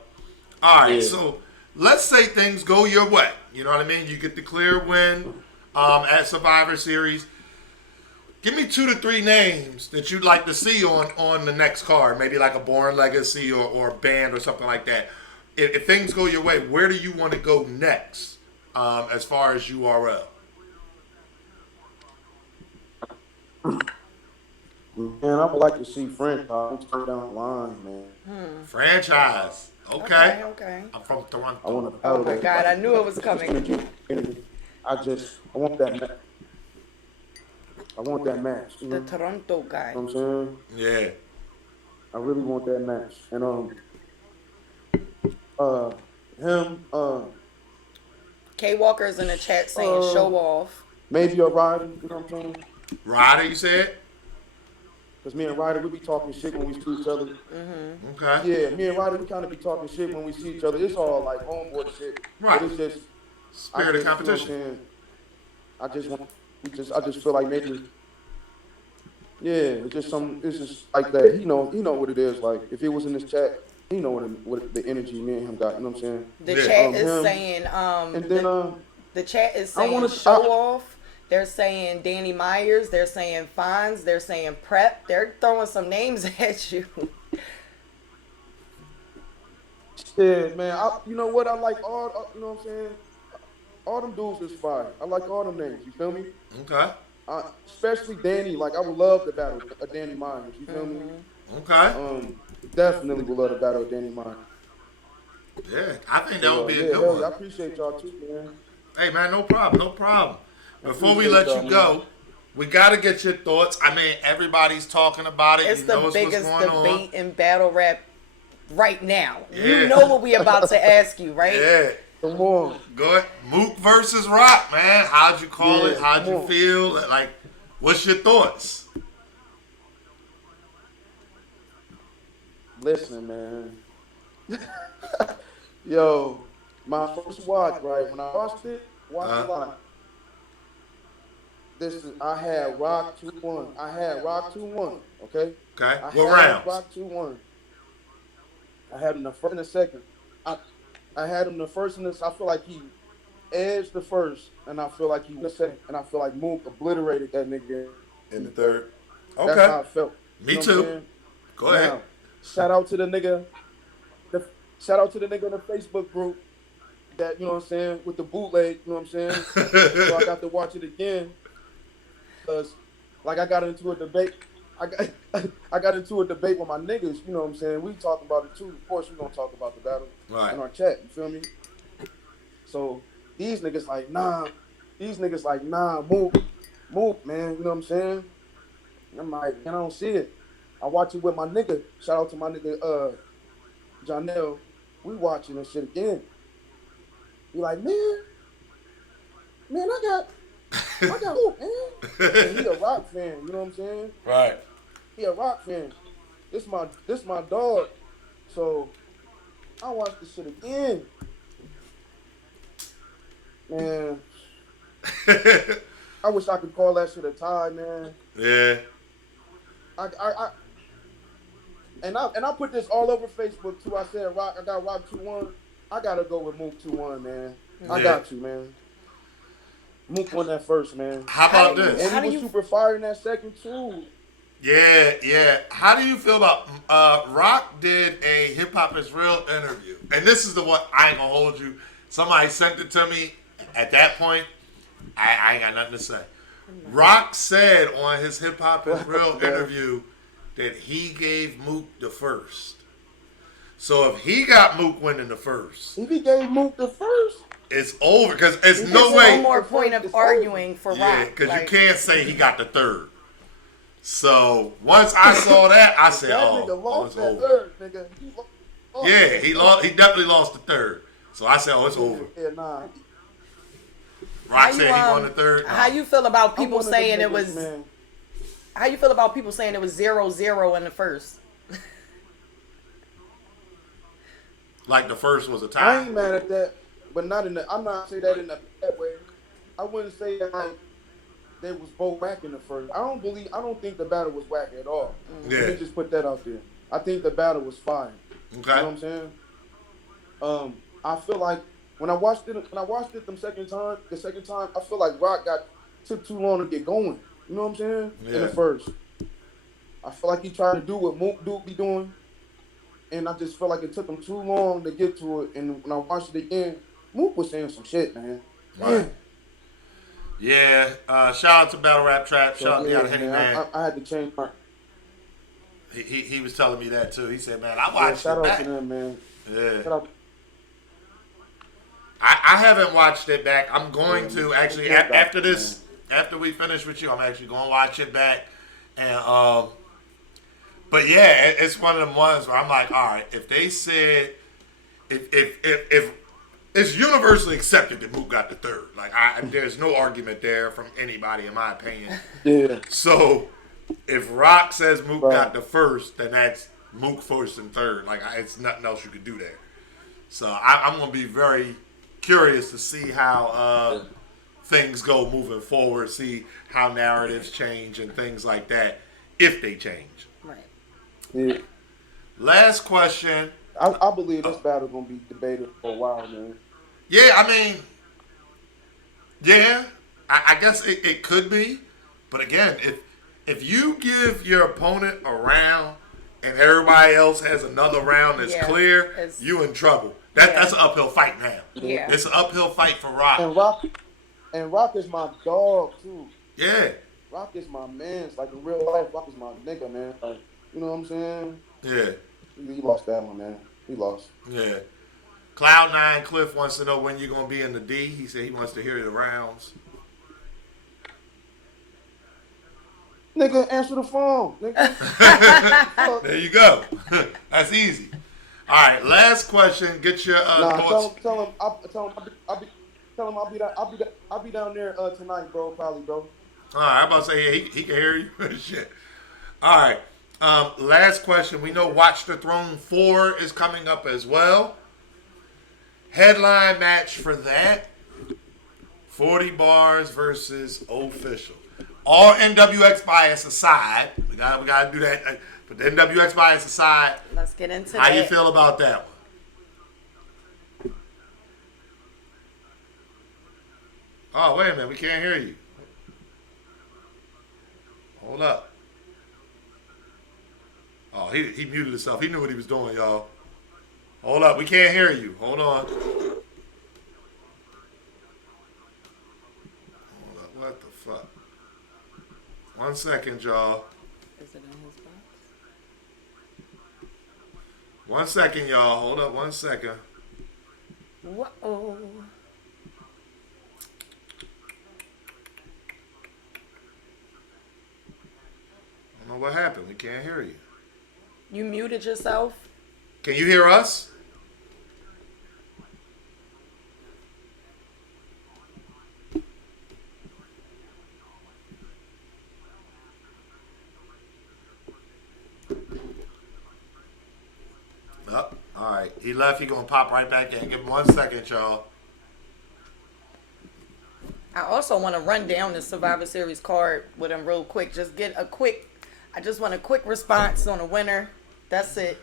right. So, let's say things go your way. You know what I mean? You get the clear win at Survivor Series. Give me 2 to 3 names that you'd like to see on the next card. Maybe like a Born Legacy or a band or something like that. If things go your way, where do you want to go next as far as URL? Man, I would like to see franchise turn down the line, man. Franchise. Okay. Okay. I'm from Toronto. I want to Oh my God, I knew it was coming. I want that match. I want that match. You The know Toronto guy. what I'm saying? Yeah. I really want that match. And him, K Walker's in the chat saying show off. maybe a Ryder, you know what I'm saying? Ryder, you said? Because me and Ryder, we be talking shit when we see each other. Okay. Yeah, me and Ryder, we kind of be talking shit when we see each other. It's all like homeboy shit. Right. But it's just Spirit of competition. You know what I'm saying? I just feel like maybe, yeah, it's just like that. He know what it is. Like if it was in this chat, he know what the energy me and him got. You know what I'm saying? The Yeah. chat is Him. saying And then the chat is I saying wanna- show off. They're saying Danny Myers. They're saying Fonz. They're saying Prep. They're throwing some names at you. yeah, man. You know what? I like all. You know what I'm saying? All them dudes is fire. I like all them names. You feel me? Okay. Especially Danny. Like I would love to battle a Danny Myers. You feel me? Okay. Definitely would love to battle Danny Myers. Yeah. I think that would be a yeah, good hell one. yeah, I appreciate y'all too, man. Hey, man, no problem. No problem. Before we appreciate let y'all, you go, we got to get your thoughts. I mean, everybody's talking about it. It's you the know what's biggest going debate on. in battle rap right now. Yeah. You know what we about to ask you, right? Yeah. Come on. Go ahead. Mook versus Rock, man. How'd you call Yeah, it? How'd come you on. feel? Like, what's your thoughts? Listen, man. Yo, my first watch, right? When I watched it, watched it live. I had Rock 2-1. I had Rock 2-1. Okay. Okay. I What had rounds? Rock 2-1. I had him the first and the second. I had him the first and the. I feel like he edged the first, and I feel like he won the second, and I feel like Mook obliterated that nigga In the third. That's how Okay. I felt. Me You know what I'm too. saying? Go ahead. Now, shout out to the nigga. Shout out to the nigga in the Facebook group that, you know what I'm saying, with the bootleg, you know what I'm saying? So I got to watch it again. Because, like, I got into a debate. I got into a debate with my niggas, you know what I'm saying? We talking about it too. Of course, we're going to talk about the battle Right. in our chat, you feel me? So, these niggas like, nah. Mook, man, you know what I'm saying? And I'm like, man, I don't see it. I watch it with my nigga. Shout out to my nigga, Janelle. We watching this shit again. He like, man, I got hope, man. And he a rock fan, you know what I'm saying? Right. He a rock fan. This my dog. So I watched this shit again. Man. I wish I could call that shit a tie, man. Yeah. And I put this all over Facebook too. I said Rock, I got Rock 2-1. I gotta go with Mook 2-1, man. I got to, man. Mook won that first, man. How about this? And he was super fire in that second too. Yeah. How do you feel about Rock did a Hip Hop Is Real interview? And this is the one, I ain't gonna hold you. Somebody sent it to me. At that point, I ain't got nothing to say. Rock said on his Hip Hop Is Real interview that he gave Mook the first. So if he got Mook winning the first, If he gave Mook the first, it's over. Because it's no There's way. no more point of arguing for Yeah, Rock. because Like, you can't say he got the third. So once I saw that, I said, that "Oh, nigga lost it's that over." third, nigga. He lost Yeah, that he third. lost. He definitely lost the third. So I said, "Oh, it's over." Yeah, nah. Rock said he won the third. How you feel about I'm people one of them saying it niggas, was? man. How you feel about people saying it was 0-0 in the first? Like the first was a I tie. ain't mad at that, but not in the. I'm not saying that in that way. I wouldn't say that like they was both whack in the first. I don't think the battle was whack at all. Yeah. Let me just put that out there. I think the battle was fine. Okay. You know what I'm saying? I feel like when I watched it the second time, I feel like Rock took too long to get going. You know what I'm saying? In the Yeah. first. I feel like he tried to do what Mook Duke be doing. And I just felt like it took him too long to get to it. And when I watched it again, Mook was saying some shit, man. Right. Yeah. Shout out to Battle Rap Trap. So, Shout out to yeah, the Henny man, Man. I had to change my. He was telling me that too. He said, "Man, I Yeah, watched shout it out back." to them, man. Yeah. Shout out. I haven't watched it back. I'm going to actually Yeah, after this, after we finish with you, I'm actually going to watch it back. And but yeah, it's one of them ones where I'm like, all right, if they said if it's universally accepted that Mook got the third, like there's no argument there from anybody in my opinion. Yeah. So if Rock says Mook Right. got the first, then that's Mook first and third. Like it's nothing else you could do there. So I'm going to be very curious to see how things go moving forward, see how narratives change and things like that, if they change. Right. Yeah. Last question. I believe this battle gonna be debated for a while, man. Yeah, I mean, yeah, I guess it could be. But again, if you give your opponent a round and everybody else has another round that's Yeah, clear, you in trouble. That's an uphill fight now. Yeah. It's an uphill fight for Rock. And Rock is my dog too. Yeah. Rock is my man. It's like in real life, Rock is my nigga, man. Like, you know what I'm saying? Yeah. He lost that one, man. He lost. Yeah. Cloud9 Cliff wants to know when you're going to be in the D. He said he wants to hear the rounds. Nigga, answer the phone, nigga. There you go. That's easy. All right, last question. Get your thoughts. Tell him I'll be down there tonight, bro. Probably, bro. All right, I'm about to say, yeah, he can hear you. Shit. All right. Last question. We know Watch the Throne 4 is coming up as well. Headline match for that, 40 Bars versus Official. all NWX bias aside, we gotta do that. Put the NWX bias aside. Let's get into How that. you feel about that one? Oh, wait a minute, we can't hear you. Hold up. Oh, he muted himself. He knew what he was doing, y'all. Hold up, we can't hear you. Hold on. Hold up, what the fuck? 1 second, y'all. Is it in his box? 1 second, y'all. Hold up 1 second. Whoa. I don't know what happened. We can't hear you. You muted yourself? Can you hear us? Oh, all right. He left. He gonna pop right back in. Give him 1 second, y'all. I also want to run down the Survivor Series card with him real quick. Just get a quick, I just want a quick response on the winner. That's it.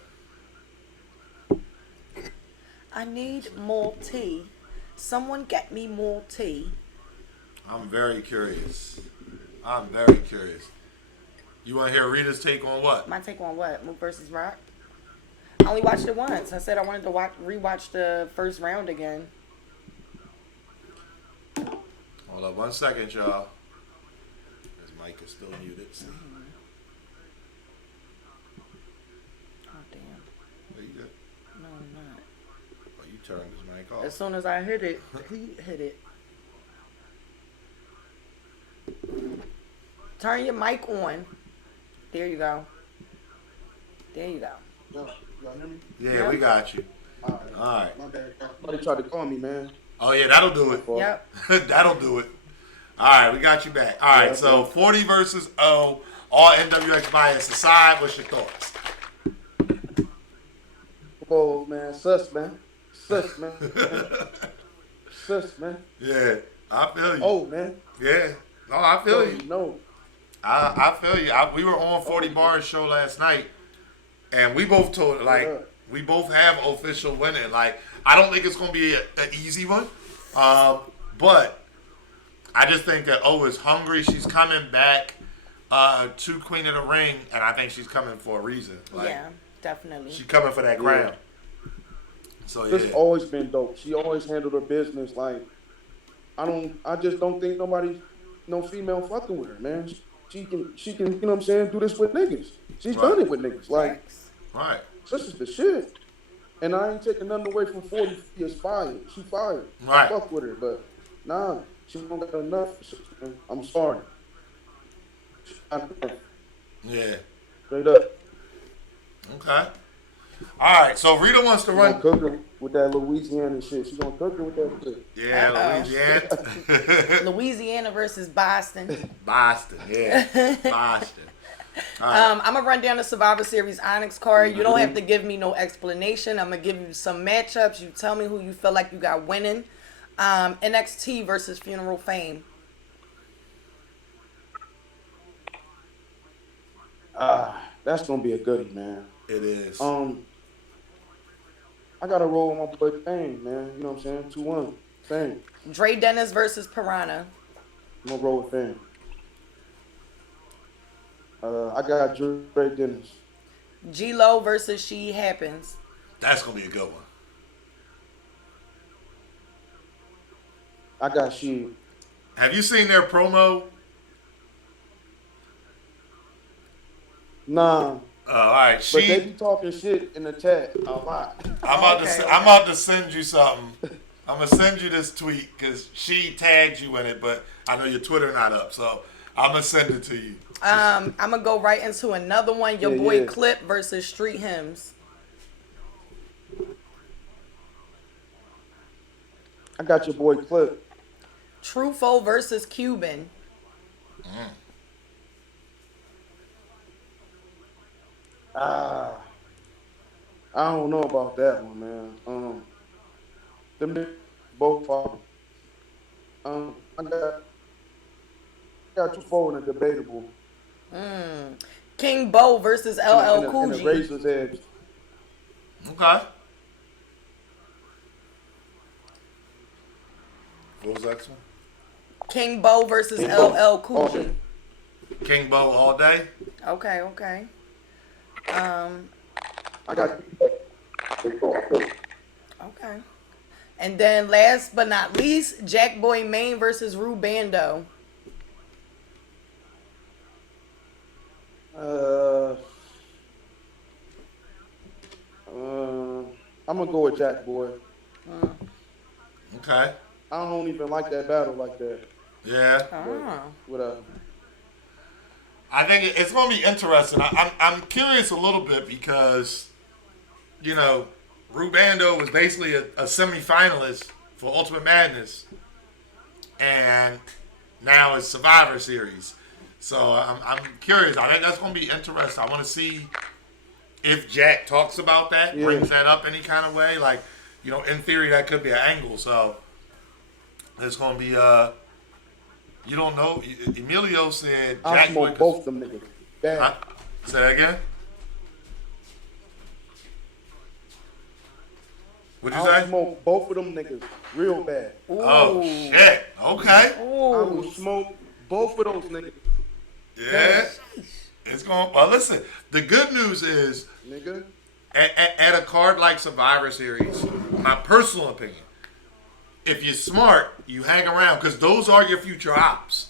I need more tea. Someone get me more tea. I'm very curious. I'm very curious. You want to hear Rita's take on what? My take on what? Mook versus Rock? I only watched it once. I said I wanted to rewatch the first round again. Hold up 1 second, y'all. His mic is still muted. See? Oh, damn. There you go. No, I'm not. Oh, you turned his mic off. As soon as I hit it, he hit it. Turn your mic on. There you go. There you go. Y'all hear me? Yeah, we got you. All right. My bad. Somebody tried to call me, man. Oh, yeah, that'll do it. Yep. That'll do it. All right, we got you back. All right, so 40 versus O, all NWX bias aside, what's your thoughts? Oh, man. Sus, man. Sus, man. Sus, man. Yeah, I feel you. Oh, man. Yeah. No, I feel you. No. I feel you. We were on 40 Bars show last night, and we both told, like, we both have official winning. Like, I don't think it's going to be an easy one, but I just think that O is hungry. She's coming back to Queen of the Ring, and I think she's coming for a reason. Like, Yeah, definitely. she's coming for that crown. So, yeah. It's always been dope. She always handled her business. Like, I just don't think no female fucking with her, man. She can, you know what I'm saying, do this with niggas. She's done it with niggas. Like, Right. this is the shit. And I ain't taking nothing away from 40 is fired. She fired. Right. Fuck with her, but nah, she don't got enough. I'm sorry. Yeah. Straight up. Okay. All right. So Rita wants to She run. gonna cook her with that Louisiana shit. She gonna cook her with that shit. Yeah, Louisiana. Louisiana versus Boston. Boston. Yeah. Boston. All right. I'm gonna run down the Survivor Series Onyx card. You don't have to give me no explanation. I'm gonna give you some matchups. You tell me who you feel like you got winning. NXT versus Funeral Fame. That's gonna be a goodie, man. It is. I gotta roll with my boy Fame, man. You know what I'm saying? 2-1. Fame. Dre Dennis versus Piranha. I'm gonna roll with Fame. I got Dre Dennis. G-Lo versus She Happens. That's gonna be a good one. I got She. Have you seen their promo? Nah. All right. But they be talking shit in the chat a lot. I'm about to send you something. I'm gonna send you this tweet because she tagged you in it, but I know your Twitter not up, so I'm gonna send it to you. I'm gonna go right into another one. Your boy Clip versus Street Hymns. I got your boy Clip. Trufo versus Cuban. I don't know about that one, man. Them both are. I got got two four in a debatable. King Bo versus LL In Cool a G. razor's edge. Okay. What was that one? King Bo versus King Bo. LL Cool G. Okay. King Bo all day. Okay, okay. I got. Okay. And then last but not least, Jack Boy Maine versus Rubando. I'm gonna go with Jack Boy. Okay. I don't even like that battle like that. Yeah. Ah. Whatever. I think it's going to be interesting. I'm curious a little bit because, you know, Rubando was basically a semifinalist for Ultimate Madness, and now it's Survivor Series. So I'm curious. I think that's going to be interesting. I want to see if Jack talks about that, brings that up any kind of way. Like, you know, in theory, that could be an angle. So it's going to be you don't know. Emilio said I Jack smoke both them niggas. Bad. Huh? Say that again. What'd you I say? smoke both of them niggas real bad. Oh shit. Okay. I will smoke both of those niggas. Yeah. It's going. Well, listen. The good news is, Nigga. at a card like Survivor Series, my personal opinion, if you're smart, you hang around because those are your future ops.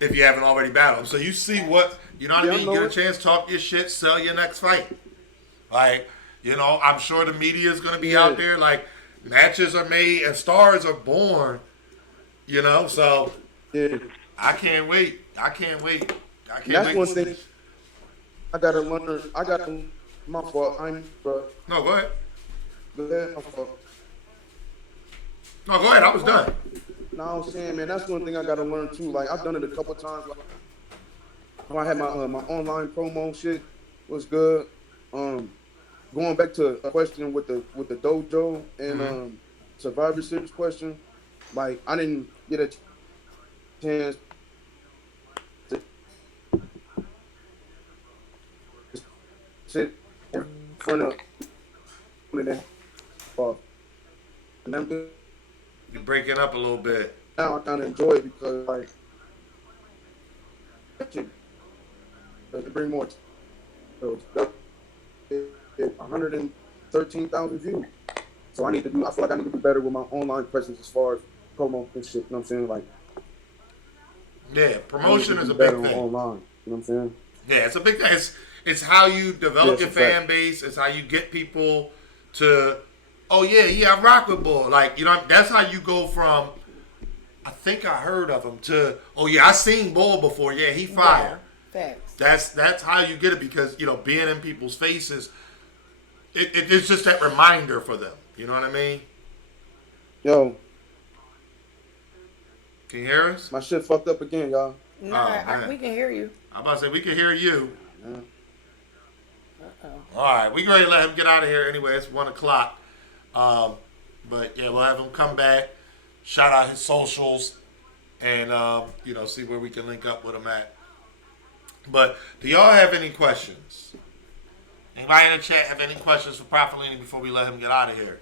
If you haven't already battled them, so you see what you know what I mean. You get a chance, talk your shit, sell your next fight. Like, you know, I'm sure the media is going to be out there. Like, matches are made and stars are born. You know, so I can't wait. I can't wait. I can't That's wait. one thing. I gotta learn. I got my fault. Bro. No, go ahead. Go ahead. My fault. No, go ahead. I was done. No, I was saying, man, that's one thing I gotta learn too. Like, I've done it a couple times. Like, when I had my my online promo shit was good. Going back to a question with the dojo and Survivor Series question, like, I didn't get a chance to sit in front of them. And then You're breaking up a little bit. now I kind of enjoy it because, like, to bring more. 113,000 views. So I feel like I need to do better with my online presence as far as promo and shit. You know what I'm saying? Like, Yeah, promotion is a big better thing. online. You know what I'm saying? Yeah, it's a big thing. It's how you develop your Yes, it's fan base. It's how you get people to, oh yeah, I rock with Bull. Like, you know, that's how you go from, I think I heard of him, to, oh yeah, I seen Bull before. Yeah, he fire. Facts. That's how you get it because, you know, being in people's faces, it's just that reminder for them. You know what I mean? Yo, Can you hear us? my shit fucked up again, y'all. Nah, man. we can hear you. I'm about to say, we can hear you. Yeah. All right, we ready to let him get out of here anyway. It's 1 o'clock. But yeah, we'll have him come back, shout out his socials, and you know, see where we can link up with him at. But do y'all have any questions? Anybody in the chat have any questions for Prophelinni before we let him get out of here?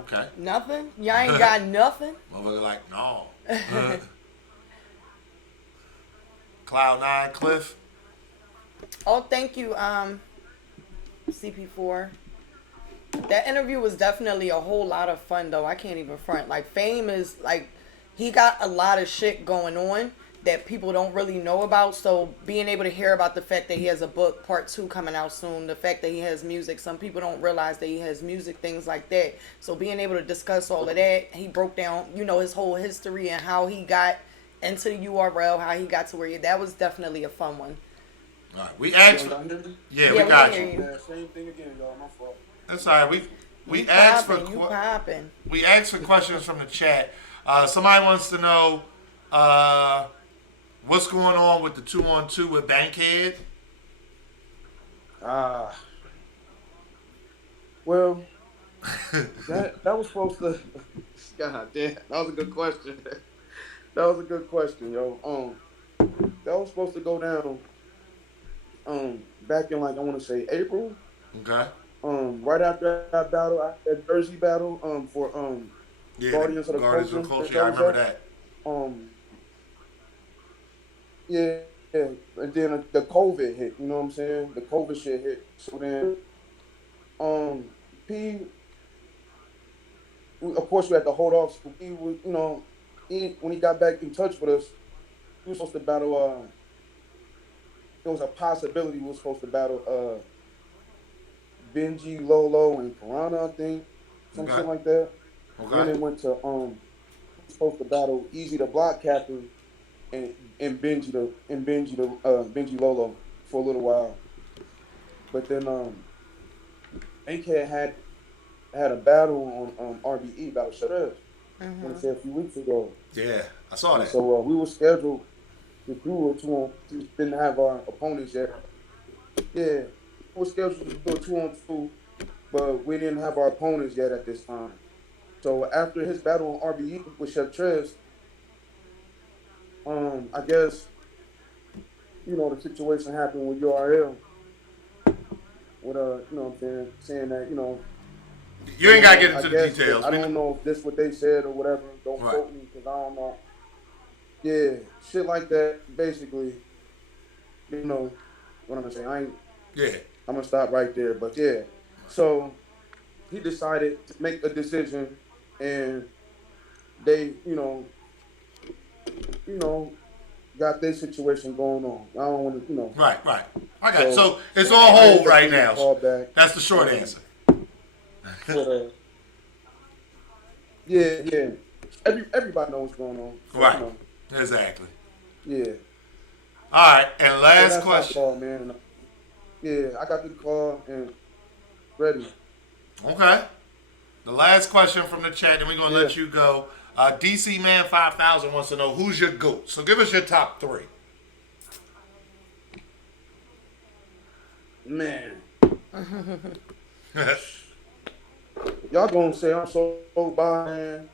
Okay. Nothing? Y'all ain't got nothing? Motherfucker like, no. Cloud9, Cliff. Oh, thank you, CP4. That interview was definitely a whole lot of fun, though. I can't even front. Like, Fame is, like, he got a lot of shit going on that people don't really know about. So being able to hear about the fact that he has a book, part 2, coming out soon, the fact that he has music, some people don't realize that he has music, things like that. So being able to discuss all of that, he broke down, you know, his whole history and how he got into the URL, how he got to where he, that was definitely a fun one. All right, we asked. Yeah, we Yeah, got we you. hear you. Same thing again, y'all. My fault. That's all right. We asked for You popping. we asked for questions from the chat. Somebody wants to know what's going on with the 2-on-2 with Bankhead. Well, That was supposed to. God damn, that was a good question. That was a good question, yo. That was supposed to go down. Back in like I want to say April. Okay. Right after that battle, that Jersey battle. For Yeah, the Guardians of the Guardians of Culture the that Culture. that I was remember at. that. Um, yeah, and then the COVID hit. You know what I'm saying? The COVID shit hit. So then, P. Of course, we had to hold off. So P was, when he got back in touch with us, he was supposed to battle. It was a possibility we were supposed to battle. Benji, Lolo, and Piranha, I think, some Okay. shit like that. Then Okay. it went to supposed to battle Easy the Block Captain and Benji Lolo for a little while. But then AK had a battle on RBE Battle Sharez. I want to say a few weeks ago, Yeah, I saw and that. so we were scheduled to do a 2-on. Didn't have our opponents yet. Yeah, we were scheduled to do a 2-on-2, but we didn't have our opponents yet at this time. So after his battle on RBE with Chef Trez, I guess the situation happened with URL with what I'm saying that You ain't gotta get I into the guess details. I don't know if this what they said or whatever. Don't Right. quote me because I don't know. Yeah, shit like that. Basically, what I'm gonna say. Yeah. I'm gonna stop right there. But yeah, so he decided to make a decision, and they, you know, got their situation going on. I don't want to, Right. Right. I got it. So, So it's on I hold ended up right getting a now. call back. That's the short answer. For the, yeah. Everybody knows what's going on. So, Right. Exactly. Yeah. All right. And So last that's my question. call, man. Yeah, I got the call and ready. Okay. The last question from the chat, and we're gonna let Yeah. you go. DC Man 5000 wants to know who's your GOAT. So give us your top three. Man. Y'all gonna say I'm so biased, man.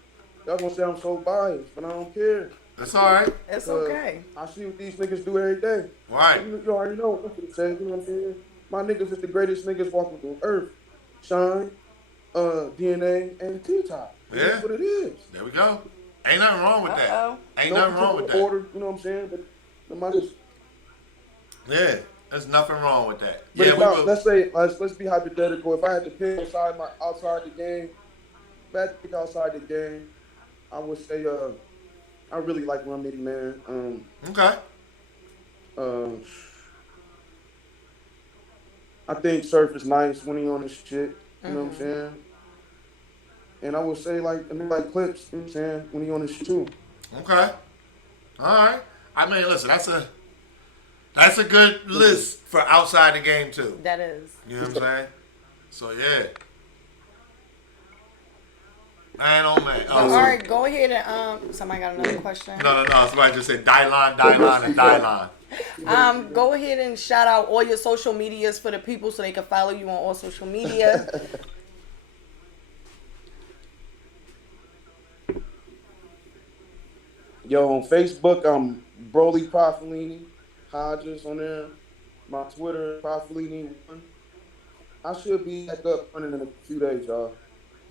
Y'all gonna say I'm so biased, but I don't care. That's all right. It's 'Cause okay. I see what these niggas do every day. Right. You already know what I'm gonna say, you know what I'm saying? My niggas is the greatest niggas walking the earth. Shine, DNA, and T-Top. Yeah. That's what it is. There we go. Ain't nothing wrong with Uh-oh. that. Ain't No nothing wrong with particular that. order, you know what I'm saying? But the niggas. Yeah. There's nothing wrong with that. But Yeah, if we I, will. let's be hypothetical. If I had to pick outside the game, if I had to pick outside the game, I would say I really like Rum Nitty, man. Okay. Uh, I think Surf is nice when he on his shit. You know what I'm saying? And I would say like Clips, you know what I'm saying, when he on his shit too. Okay. All right. I mean, listen, that's a good list for outside the game too. That is. You know what I'm saying? So yeah. Man, oh man. Oh, All so- right, go ahead and somebody got another question. No. Somebody just said Dylon, and Dylon. Go ahead and shout out all your social medias for the people so they can follow you on all social media. Yo, on Facebook, I'm Broly Prophelinni, Hodges on there. My Twitter, Prophelinni1. I should be back up running in a few days, y'all.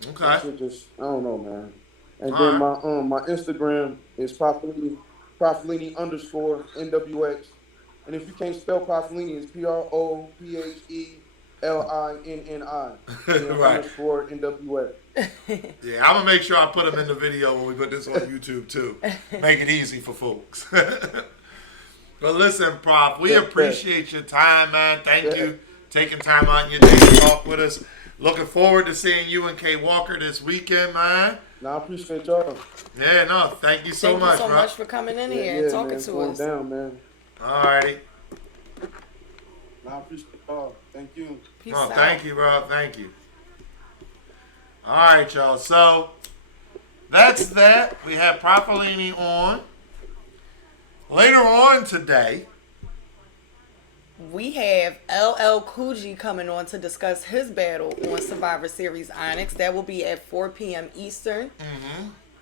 I Okay. should I don't know, man. And All then right. my Instagram is Prophelinni _ NWX. And if you can't spell Prophelinni, it's PROPHELINNI. Right. _ NWX. Yeah, I'm gonna make sure I put them in the video when we put this on YouTube too. Make it easy for folks. But listen, Prof, we appreciate your time, man. Thank you taking time out in your day to talk with us. Looking forward to seeing you and Kay Walker this weekend, man. Now I appreciate y'all. Yeah, no, thank you so Thank much, you so bro. much for coming in here and talking man, it's to going us. down, man. Alrighty. Now I appreciate y'all. Thank you. Peace No, out. thank you, bro. Thank you. All right, y'all. So that's that. We have Prophelinni on. Later on today, we have LL Cool J coming on to discuss his battle on Survivor Series Onyx. That will be at 4 p.m. Eastern.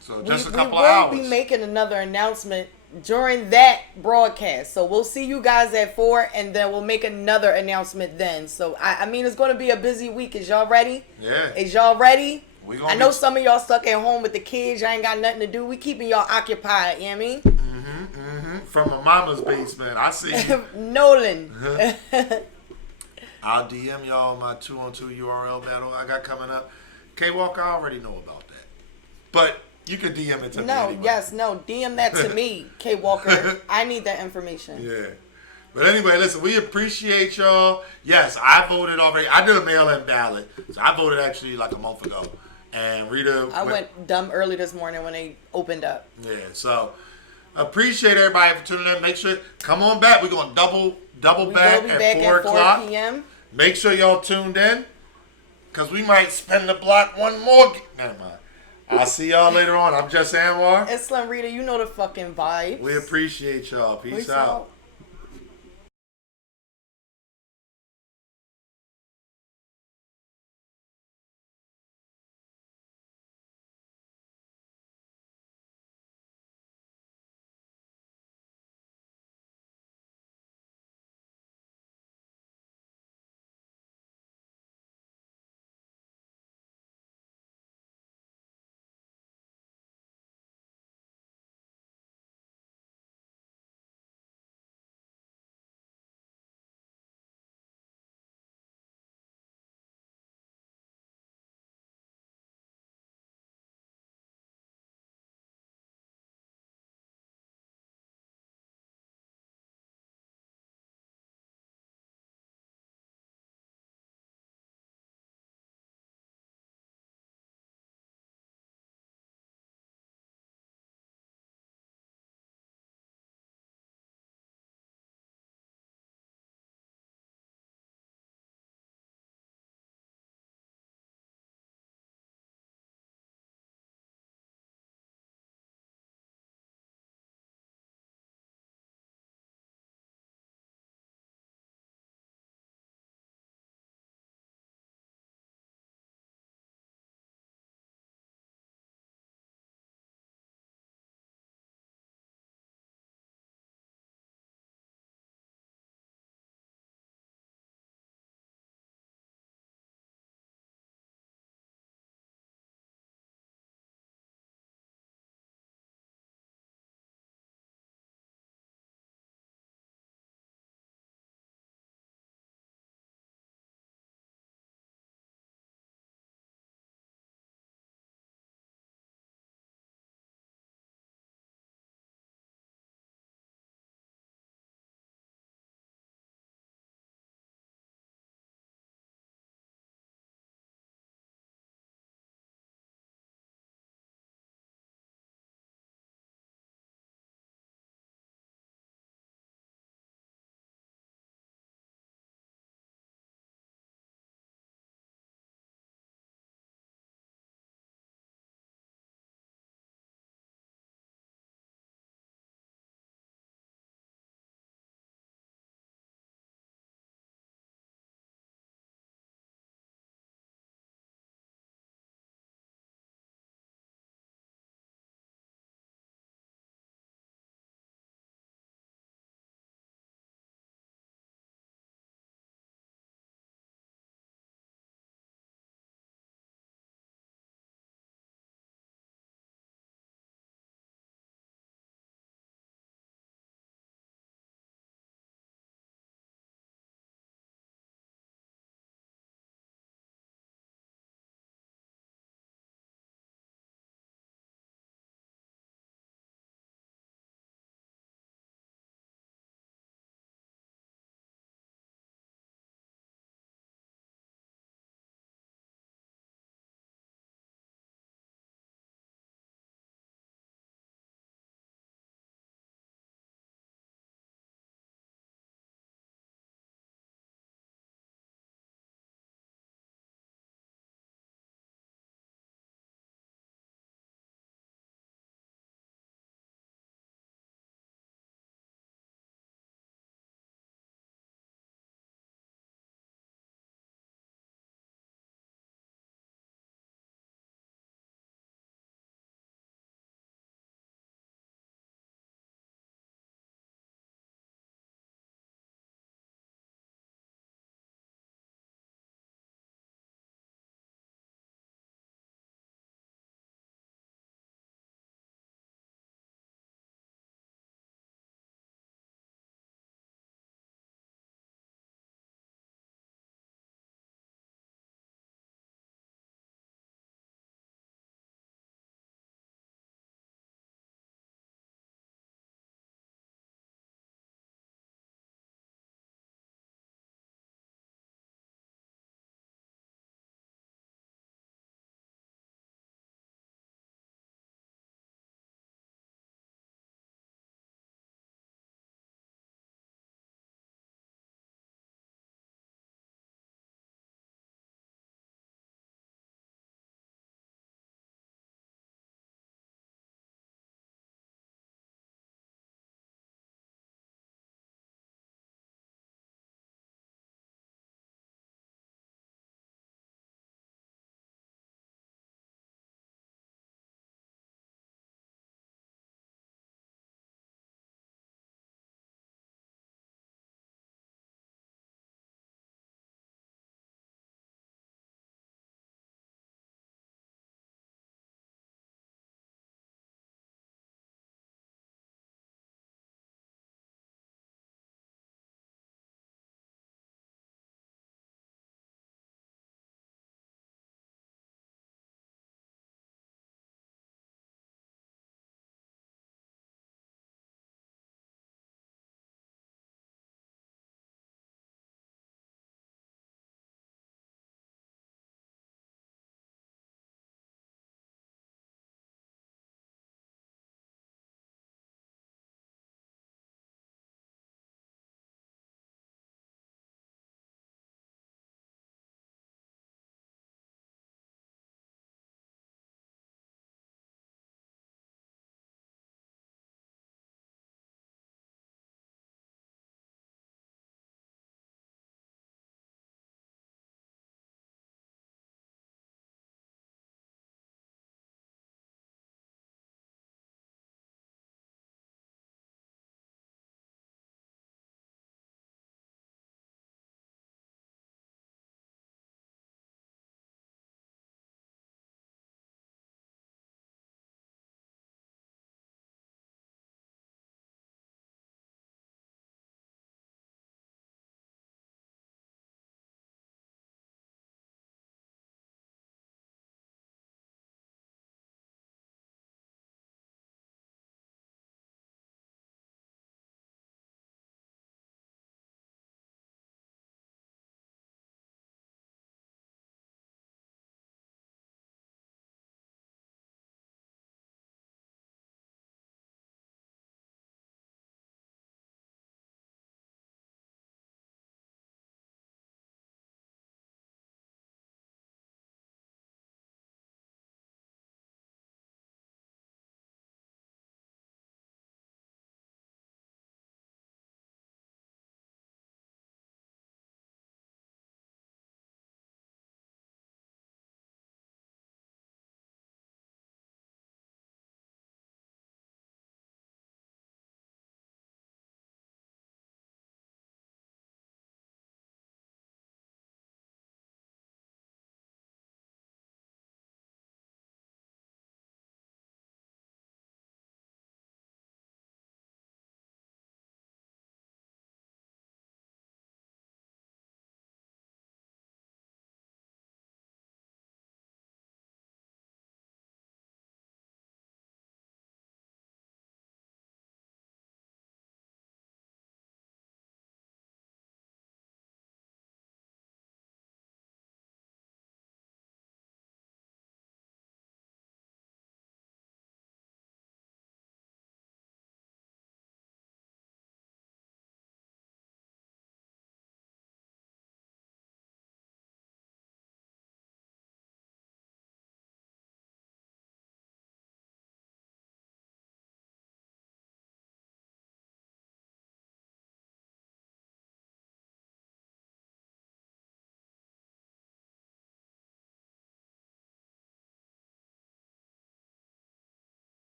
So just a We couple will of hours. be making another announcement during that broadcast. So we'll see you guys at 4, and then we'll make another announcement then. So, I mean, it's going to be a busy week. Is y'all ready? Yeah. Is y'all ready? We gonna I know be- some of y'all stuck at home with the kids. Y'all ain't got nothing to do. We keeping y'all occupied, you know what I mean? From a mama's basement. I see you. Nolan. I'll DM y'all my 2-on-2 URL battle I got coming up. K Walker, I already know about that. But you could DM it to me. No, anyway. yes, no. DM that to me, K Walker. I need that information. Yeah. But anyway, listen, we appreciate y'all. Yes, I voted already. I did a mail-in ballot. So I voted actually like a month ago. And Rita I went dumb early this morning when they opened up. Yeah, so appreciate everybody for tuning in. Make sure come on back. We're gonna double We back will be at back 4 at 4 o'clock. p.m. Make sure y'all tuned in, cause we might spin the block one more. Never mind. I'll see y'all later on. I'm just AnR. And Slim Rita, you know the fucking vibes. We appreciate y'all. Peace Peace out. out.